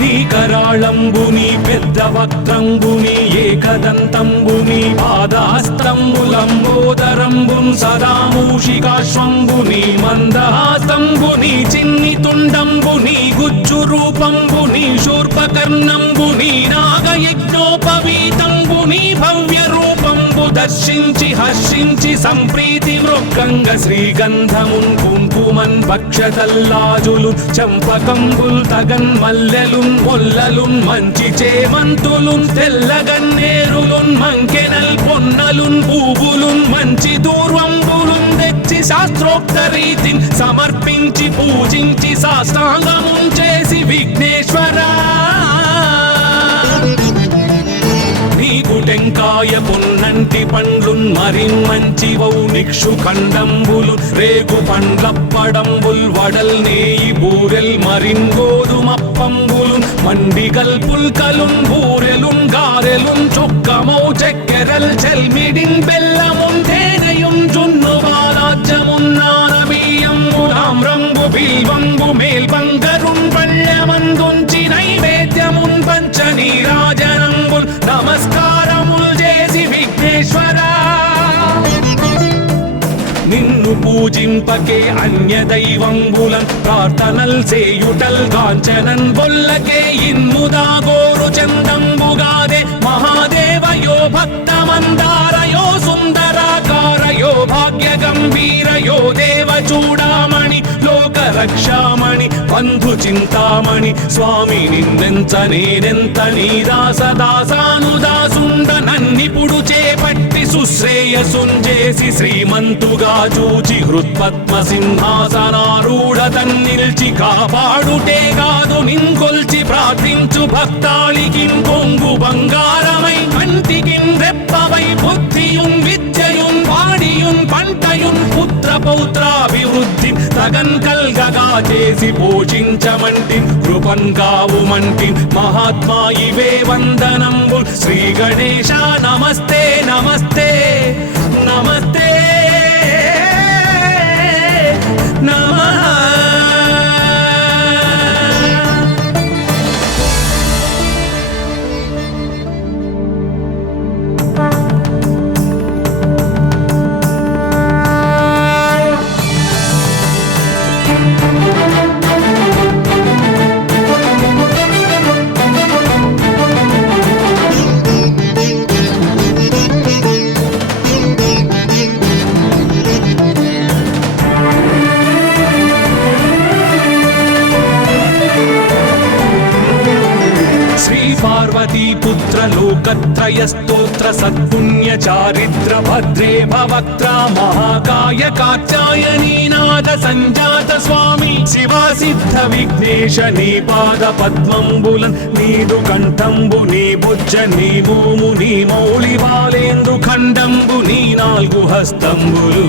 నీ కరాళంబు నీ పెద్ద వక్త్రంబు నీ ఏకదంతంబు నీ పాదహస్తంబులంబోదరంబున్ సదా మూషికాశ్వంబు నీ మందహాసంబు నీ చిన్ని తుండంబు నీ గుజ్జు రూపంబు నీ శూర్పకర్ణంబు నీ నాగయజ్ఞోపవీతంబు నీ భవ్య రూపంబు దర్శించి హర్షించి సంప్రీతి మృక్కంగ శ్రీగంధమున్ కుంకుమన్ భక్షతల్లాజులు చంపకంబుల్ తగన్ మల్లెలున్ మొల్లలున్ మంచి చేమంతులున్ తెల్లగన్నేరులున్ మంకెనల్ పొన్నలున్ పూవులున్ మంచి దూర్వంబులున్ తెచ్చి శాస్త్రోక్త రీతిని సమర్పించి పూజించి సాష్టాంగమున్ చేసి విఘ్నేశ్వరా నీకు టెంకాయ పొన్నంటి పండ్లున్ మరిన్మంచివౌ నిక్షు ఖండంబులు రేగు పండ్లప్పడంబుల్ వడల్ నేయి బూరెల్ మరిన్ గోధుమప్పంబులు మండిగల్ పుల్కలున్ బూరెలున్ గారెలున్ చొక్కమౌ చెక్కెరల్ చెల్మిడిన్ బెల్లమున్ తేనెయున్ జున్ను బాలాజ్యమున్ నానబియ్యంబులాం రంగు బిల్వంబు మేల్బంగరున్ పళ్ళెమందున్ చందంబుల్ నమస్కారముల్ చేసి విఘ్నేశ్వరా నిన్ను పూజింపకే అన్య దైవంబులన్ ప్రార్థనల్ చేయుటల్ కాంచనన్ బొల్లకే ఇన్ముదా గోరు చందంబుగాదే మహాదేవయో భక్తమందారయో సుందరాకారయో భాగ్య గంభీరయో దేవ చూడామణి లోక రక్షామణి బంధు చింతామణి స్వామి నిన్నెంత నేనెంత నీ దాసదాసానుదాసుండ నన్నిపుడు చేపట్టి సుశ్రేయసుంజేసి శ్రీమంతుగా చూచి హృత్పద్మ సింహాసనారూఢ తన్నిల్చి కాపాడుటే కాదు నింకొల్చి ప్రార్థించు భక్తాళికిం కొంగు బంగారమై కంటికిం రెప్పవై బుద్ధియుం విద్యయుం వాడియుం పంటయుం పుత్ర పౌత్రాభివృద్ధి తగన్ కల్గగా చేసి పోషించమంటి కృపన్ కావుమంటి మహాత్మా ఇవే వందనంబు శ్రీ గణేశ నమస్తే నమస్తే నమస్తే నమః పార్వతీపుత్ర లోకత్రయ స్తోత్ర సత్పుణ్య చారిత్ర భద్రే భవక్త్ర మహాకాయ కాత్యాయనీనాథ సంజాత స్వామి శివా సిద్ధ విఘ్నేశ నీ పాద పద్మంబులన్ నీదు కంఠంబు నీ బుజ్జ నీ భూము నీ మౌళి బాలేందు ఖండంబు నీ నాలుగు హస్తంబులు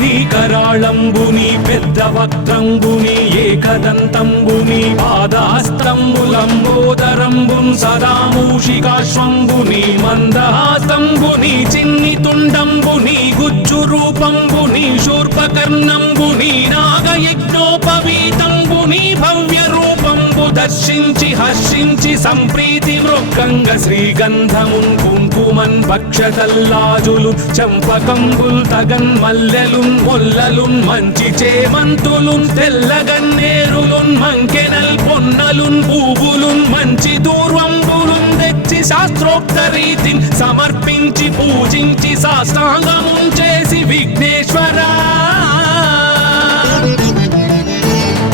నీ కరాళంబుని పెద్ద వక్త్రంబుని ఏకదంతంబుని పాదాస్తంబులంబోదరంబున్ సదా మూషికాశ్వంబుని మందహాస్తంబుని చిన్ని తుండంబుని గుజ్జు రూపంబుని శూర్పకర్ణంబుని నాగయజ్ఞోపవీతంబుని భవ్య రూపంబు దర్శించి హర్షించి సంప్రీతి వృక్కంగ శ్రీగంధమున్ కుంకుమన్ భక్షతల్లాజులు చంపకంబుల్ తగన్ మల్లెలు మొల్లలున్ మంచి చేమంతులున్ తెల్లగన్నేరులున్ మంకెనల్ పొన్నలున్ పూవులున్ మంచి దూర్వంబులున్ తెచ్చి శాస్త్రోక్త రీతిని సమర్పించి పూజించి సాష్టాంగమున్ చేసి విఘ్నేశ్వరా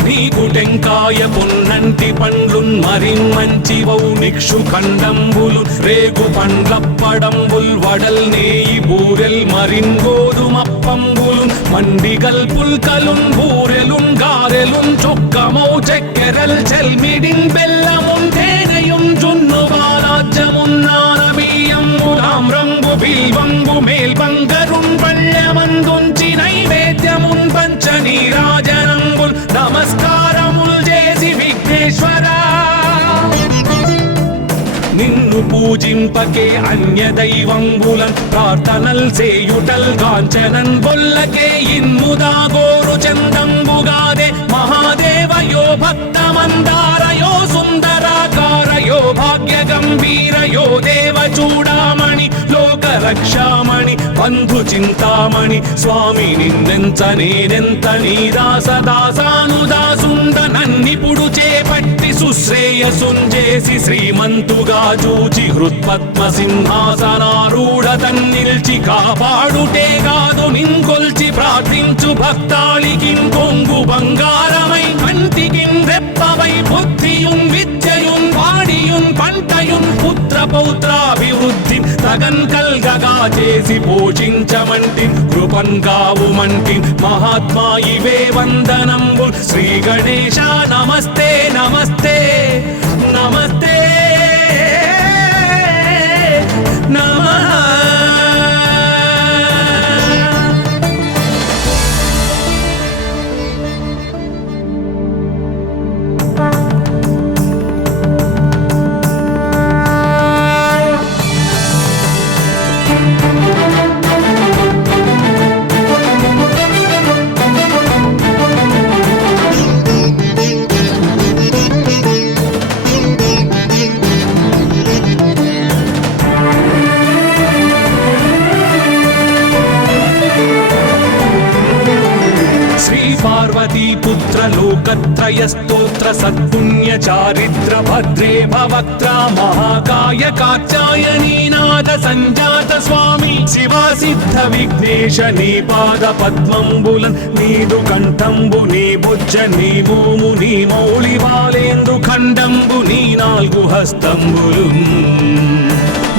నీకు టెంకాయ పొన్నంటి పండ్లున్ మరిన్ మంచి వౌ నిక్షు ఖండంబులు రేగు పండ్లప్పడంబుల్ వడల్ నేయి బూరెల్ మరిన్ గోధుమప్పంబులు మండిగల్ పుల్కలున్ బూరెలున్ గారెలున్ చొక్కమౌ చెక్కెరల్ చెల్మిడిన్ బెల్లమున్ తేనెయున్ జున్ను బాలాజ్యమున్ నానబియ్యంబులామ్రంబు బిల్వంబు మేల్బంగరున్ పళ్ళమందుంచి నైవేద్యమున్ పంచ నీరాజనంబుల్ నమస్కారముల్ చేసి విఘ్నేశ్వరా నిన్ను పూజింపకే అన్య దైవంబులన్ ప్రార్థనల్ చేయుటల్ కాంచనన్ బొల్లకే ఇన్ముదా గోరు చందంబుగాదే మహాదేవయో భక్తమందారయో సుందరాకారయో భాగ్య గంభీరయో దేవ చూడామణి లోక రక్షామణి బంధు చింతామణి స్వామి నిన్నెంత నేనెంత నీ దాసదాసానుదాసుండ నన్నిపుడు చేపట్టి సుశ్రేయసుంజేసి శ్రీమంతుగా చూచి హృత్పద్మ సింహాసనారూఢ తన్నిల్చి కాపాడుటే కాదు నింకొల్చి ప్రార్థించు భక్తాళికిం కొంగు బంగారమై కంటికిం రెప్పవై బుద్ధియుం విద్యయుం వాడియుం పంటయుం పుత్ర పౌత్రాభివృద్ధి తగన్ కల్గగా చేసి పోషించమంటి కృపన్ కావుమంటి మహాత్మా ఇవే వందనంబు శ్రీ గణేశ నమస్తే నమస్తే నమస్తే నమః लोकत्रयस्तोत्र सत्पुण्य चारित्र भद्रे भवक्त्रा महाकाय कात्यायनीनाथ संजात स्वामी शिवा सिद्ध विघ्नेश नी पाद पद्मंबुलन् नीदु कंठंबु नी भुज नी भूमु नी मौళి బాలేందు ఖండంబు నీ నాలుగు హస్తంబులున్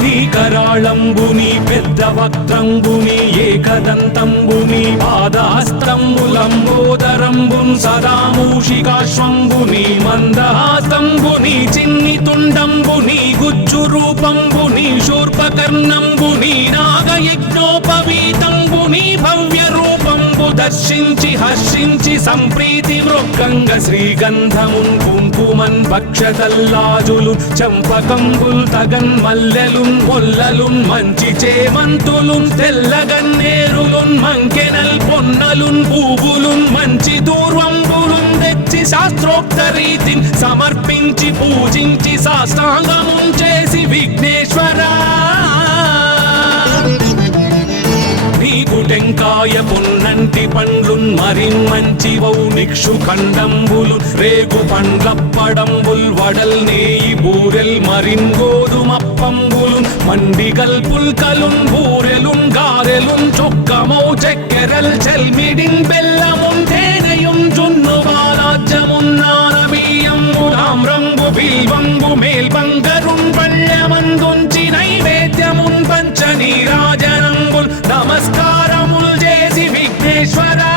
నీ కరాళంబు నీ పెద్ద వక్త్రంబు నీ ఏకదంతంబు నీ పాదహస్తంబులంబోదరంబున్ సదా మూషికాశ్వంబు నీ మందహాస్తంబు నీ చిన్ని తుండంబు నీ గుజ్జు రూపంబు నీ శూర్పకర్ణంబు నీ నాగయజ్ఞోపవీతంబు నీ భవ్య రూపంబు దర్శించి హర్షించి సంప్రీతి మృక్కంగ శ్రీగంధమున్ కుంకుమన్ భక్షతల్లాజులు చంపకంబుల్ తగన్ మల్లెలున్ మొల్లలున్ మంచి చేమంతులున్ తెల్లగన్నేరులున్ మంకెనల్ పొన్నలున్ పూవులున్ మంచి దూర్వంబులున్ తెచ్చి శాస్త్రోక్త రీతిని సమర్పించి పూజించి సాష్టాంగమున్ చేసి విఘ్నేశ్వరా నీకు టెంకాయ పొన్నంటి పండ్లున్ మరిన్మంచివౌ నిక్షు ఖండంబులు రేగు పండ్లప్పడంబుల్ వడల్ నేయి బూరెల్ మరిన్ గోధుమప్పంబులు మండిగల్ పుల్కలున్ బూరెలున్ గారెలున్ చొక్కమౌ చెక్కెరల్ చెల్మిడిన్ బెల్లమున్ తేనెయున్ జున్ను బాలాజ్యమున్ నానబియ్యంబు తామ్రంబు బిల్వంబు మేల్బంగరున్ పళ్ళమందుంచి నైవేద్యమున్ పంచ నీరాజనంబుల్ నమస్కారముల్ చేసి విఘ్నేశ్వరా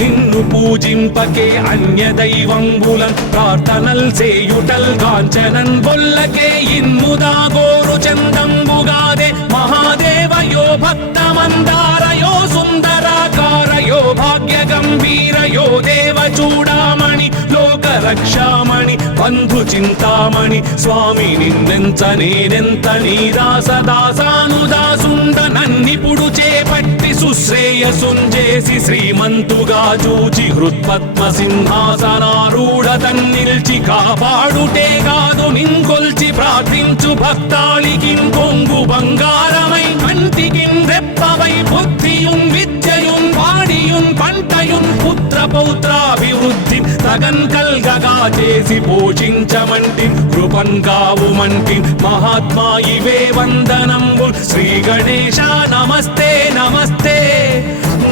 నిన్ను పూజింపకే అన్య దైవంబులన్ ప్రార్థనల్ సేయుటల్ కాంచనన్ బొల్లకే ఇన్ముదా గోరు చందంబుగాదే మహాదేవయో భక్తమందారయో సుందరాకారయో భాగ్య గంభీరయో దేవ చూడామణి లోక రక్షామణి బంధు చింతామణి స్వామి నిన్నెంత నేనెంత నీ దాసదాసానుదాసుండ నన్నిపుడు చేపట్టి సుశ్రేయసుంజేసి శ్రీమంతుగా చూచి హృత్పద్మ సింహాసనారూఢ తన్నిల్చి కాపాడుటే కాదు నింకొల్చి ప్రార్థించు భక్తాళికిన్ కొంగు బంగారమై కంటికిన్ రెప్పవై బుద్ధియున్ విద్యయున్ వాడియున్ పంటయున్ పుత్ర పౌత్రాభివృద్ధి తగన్ కల్గగా చేసి పోషించమంటి కృపన్ కావుమంటి మహాత్మా ఇవే వందనంబు శ్రీ గణేశ నమస్తే నమస్తే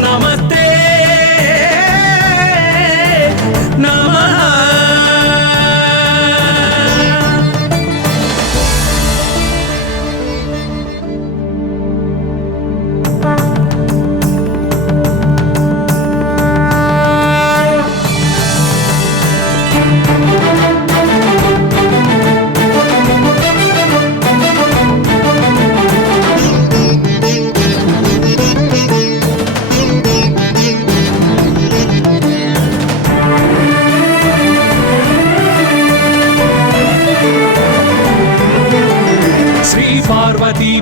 నమస్తే నమః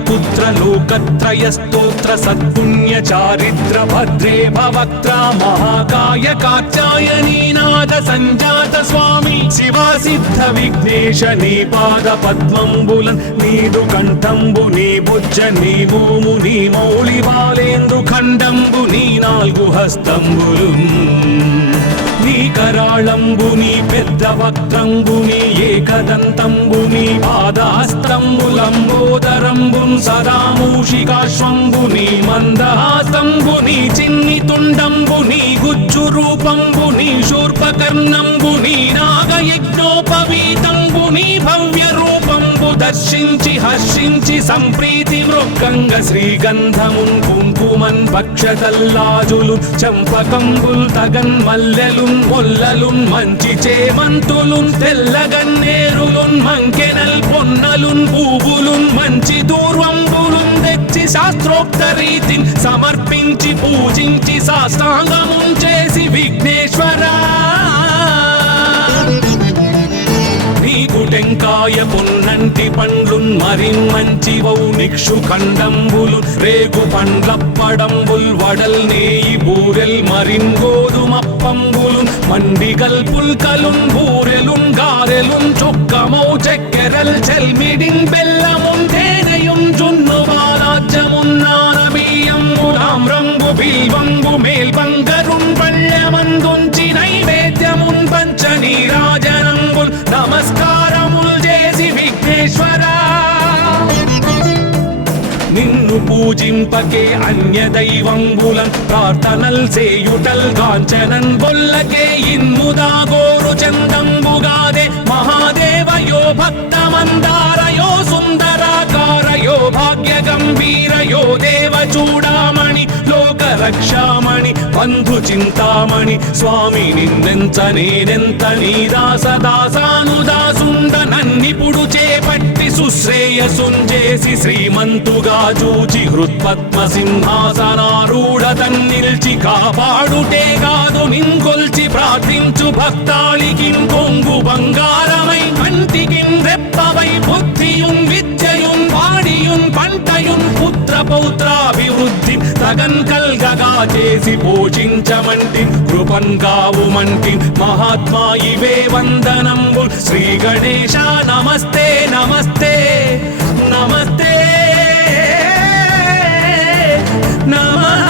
पुत्र लोकत्रय स्तोत्र सत्पुण्य चारित्र भद्रे भवक्त्रा महाकाय कात्यायनीनाथ संजात स्वामी शिवा सिद्ध विघ्नेश नी पाद पद्मंबुलन् नीदु कंठंबु नी भुज नी भूमु नी मौళి బాలేందు ఖండంబు నీ నాలుగు హస్తంబులున్ నీ కరాళంబు నీ పెద్ద వక్త్రంబు నీ ఏకదంతంబు నీ పాదహస్తంబులంబోదరంబున్ సదా మూషికాశ్వంబు నీ మందహాస్తంబు నీ చిన్ని తుండంబు నీ గుజ్జు రూపంబు నీ శూర్పకర్ణంబు నీ నాగయజ్ఞోపవీతంబు నీ భవ్య రూపంబు దర్శించి హర్షించి సంప్రీతి మృక్కంగ శ్రీగంధమున్ కుంకుమన్ భక్షతల్లాజులు చంపకంబుల్ తగన్ మల్లెలున్ మొల్లలున్ మంచి చేమంతులున్ తెల్లగన్నేరులున్ మంకెనల్ పొన్నలున్ పూవులున్ మంచి దూర్వంబులున్ తెచ్చి శాస్త్రోక్త రీతిని సమర్పించి పూజించి సాష్టాంగమున్ చేసి విఘ్నేశ్వరా నీకు టెంకాయ పొన్నంటి పండ్లున్ మరిన్మంచివౌ నిక్షు ఖండంబులు రేగు పండ్లప్పడంబుల్ వడల్ నేయి బూరెల్ మరిన్ గోధుమప్పంబులు మండిగల్ పుల్కలున్ బూరెలున్ గారెలున్ చొక్కమౌ చెక్కెరల్ చెల్మిడిన్ బెల్లమున్ తేనెయున్ జున్ను బాలాజ్యమున్ నానబియ్యంబు తామ్రంబు బిల్వంబు మేల్బంగరున్ పళ్ళమందు పూజింపకే అన్య దైవంబులన్ ప్రార్థనల్ సేయుటల్ కాంచనన్ బొల్లకే ఇన్ముదా గోరు చందంబుగాదే మహాదేవయో భక్తమందారయో సుందరాకారయో భాగ్య గంభీరయో దేవ చూడామణి లోక రక్షామణి బంధు చింతామణి స్వామి నిన్నెంత నేనెంత నీ దాసదాసానుదాసుండ నన్నిపుడు చేపట్టి సుశ్రేయసుంజేసి శ్రీమంతుగా చూచి హృత్పద్మ సింహాసనారూఢ తన్నిల్చి కాపాడుటే కాదు నింకొల్చి ప్రార్థించు భక్తాళికిన్ కొంగు బంగారమై కంటికిన్ రెప్పవై బుద్ధియున్ విద్యయున్ వాడియున్ పంటయున్ పుత్ర పౌత్రాభివృద్ధి తగన్ కల్గగా చేసి పోషించమంటి కృపన్ కావుమంటి మహాత్మా ఇవే వందనంబు శ్రీ గణేశ నమస్తే నమస్తే నమస్తే నమః.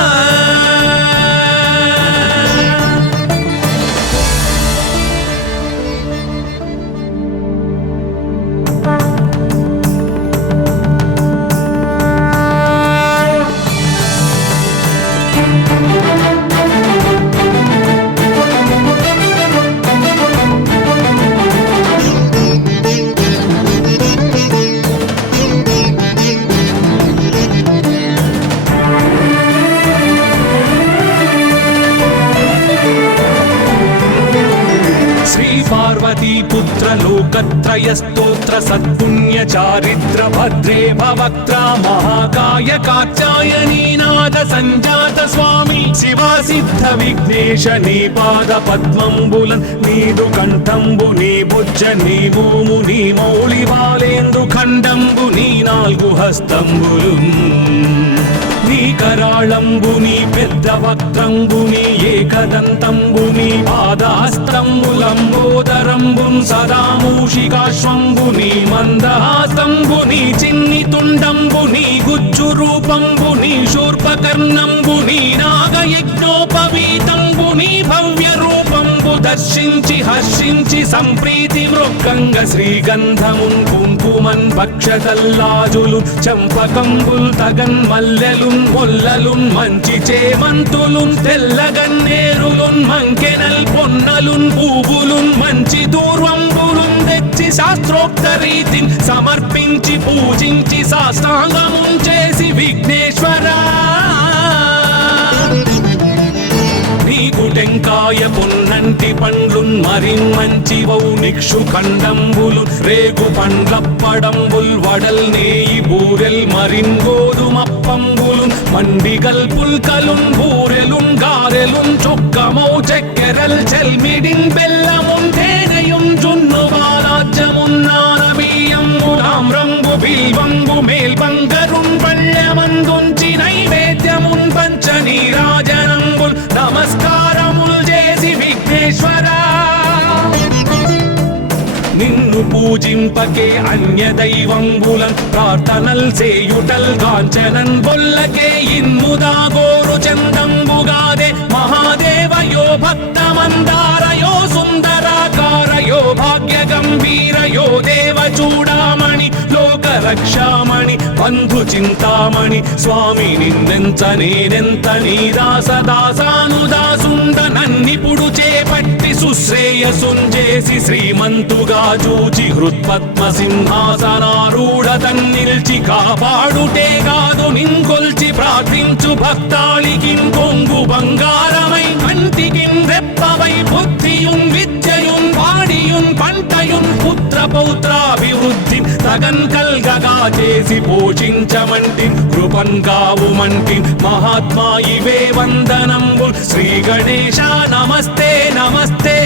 పార్వతీపుత్ర లోకత్రయ స్తోత్ర సత్పుణ్య చారిత్ర భద్రే భవక్త్ర మహాకాయ కాత్యాయనీనాథ సంజాత స్వామి శివా సిద్ధ విఘ్నేశ నీ పాద పద్మంబులన్ నీదు కంఠంబు నీ బుజ్జ నీ భూము నీ మౌళి బాలేందు ఖండంబు నీ నాలుగు హస్తంబులు నీ కరాళంబుని పెద్ద వక్త్రంబుని ఏకదంతంబుని పాదహస్తంబులంబోదరంబున్ సదా మూషికాశ్వంబుని మందహాసంబుని చిన్ని తుండంబుని గుజ్జు రూపంబుని శూర్పకర్ణంబుని నాగయజ్ఞోపవీతంబుని భవ్య రూపంబు దర్శించి హర్షించి సంప్రీతి మృక్కంగ శ్రీగంధమున్ కుంకుమన్ భక్షతల్లాజులు చంపకంబుల్ తగన్ మల్లెలున్ మొల్లలున్ మంచి చేమంతులున్ తెల్లగన్నేరులున్ మంకెనల్ పొన్నలున్ పూవులున్ మంచి దూర్వంబులున్ తెచ్చి శాస్త్రోక్త రీతిని సమర్పించి పూజించి సాష్టాంగమున్ చేసి విఘ్నేశ్వరా నీకు టెంకాయ పొన్నంటి పండ్లున్ మరిన్ మంచి వౌ నిక్షు ఖండంబులు రేగు పండ్లప్పడంబుల్ వడల్ నేయి బూరెల్ మరిన్ గోధుమప్పంబులు మండిగల్ పుల్కలున్ బూరెలున్ గారెలున్ చొక్కమౌ చెక్కెరల్ చెల్మిడిన్ బెల్లమున్ తేనెయున్ జున్ను బాలాజ్యమున్ నానబియ్యంబు తామ్రంబు బిల్వంబు మేల్బంగరున్ పళ్ళమందుంచి నైవేద్యమున్ పంచ నీరాజనంబుల్ నమస్కారముల్ చేసి విఘ్నేశ్వరా నిన్ను పూజింపకే అన్య దైవంబులన్ ప్రార్థనల్ సేయుటల్ కాంచనన్ బొల్లకే ఇన్ముదా గోరు చందంబుగాదే మహాదేవయో భక్తమందారయో సుందరాకారయో భాగ్య గంభీరయో దేవ చూడామణి లోక రక్షామణి బంధు చింతామణి స్వామి నిన్నెంత నేనెంత నీ దాసదాసానుదాసుండ నన్నిపుడు చేపట్టి సుశ్రేయసుంజేసి శ్రీమంతుగా చూచి హృత్పద్మ సింహాసనారూఢ తన్నిల్చి కాపాడుటే కాదు నింకొల్చి ప్రార్థించు భక్తాళికిన్ కొంగు బంగారమై కంటికిన్ రెప్పవై బుద్ధియున్ విద్యయున్ వాడియున్ పంటయున్ పుత్ర పౌత్రాభివృద్ధి తగన్ కల్గగా చేసి పోషించమంటి కృపన్ కావుమంటి మహాత్మా ఇవే వందనంబు శ్రీ గణేశ నమస్తే నమస్తే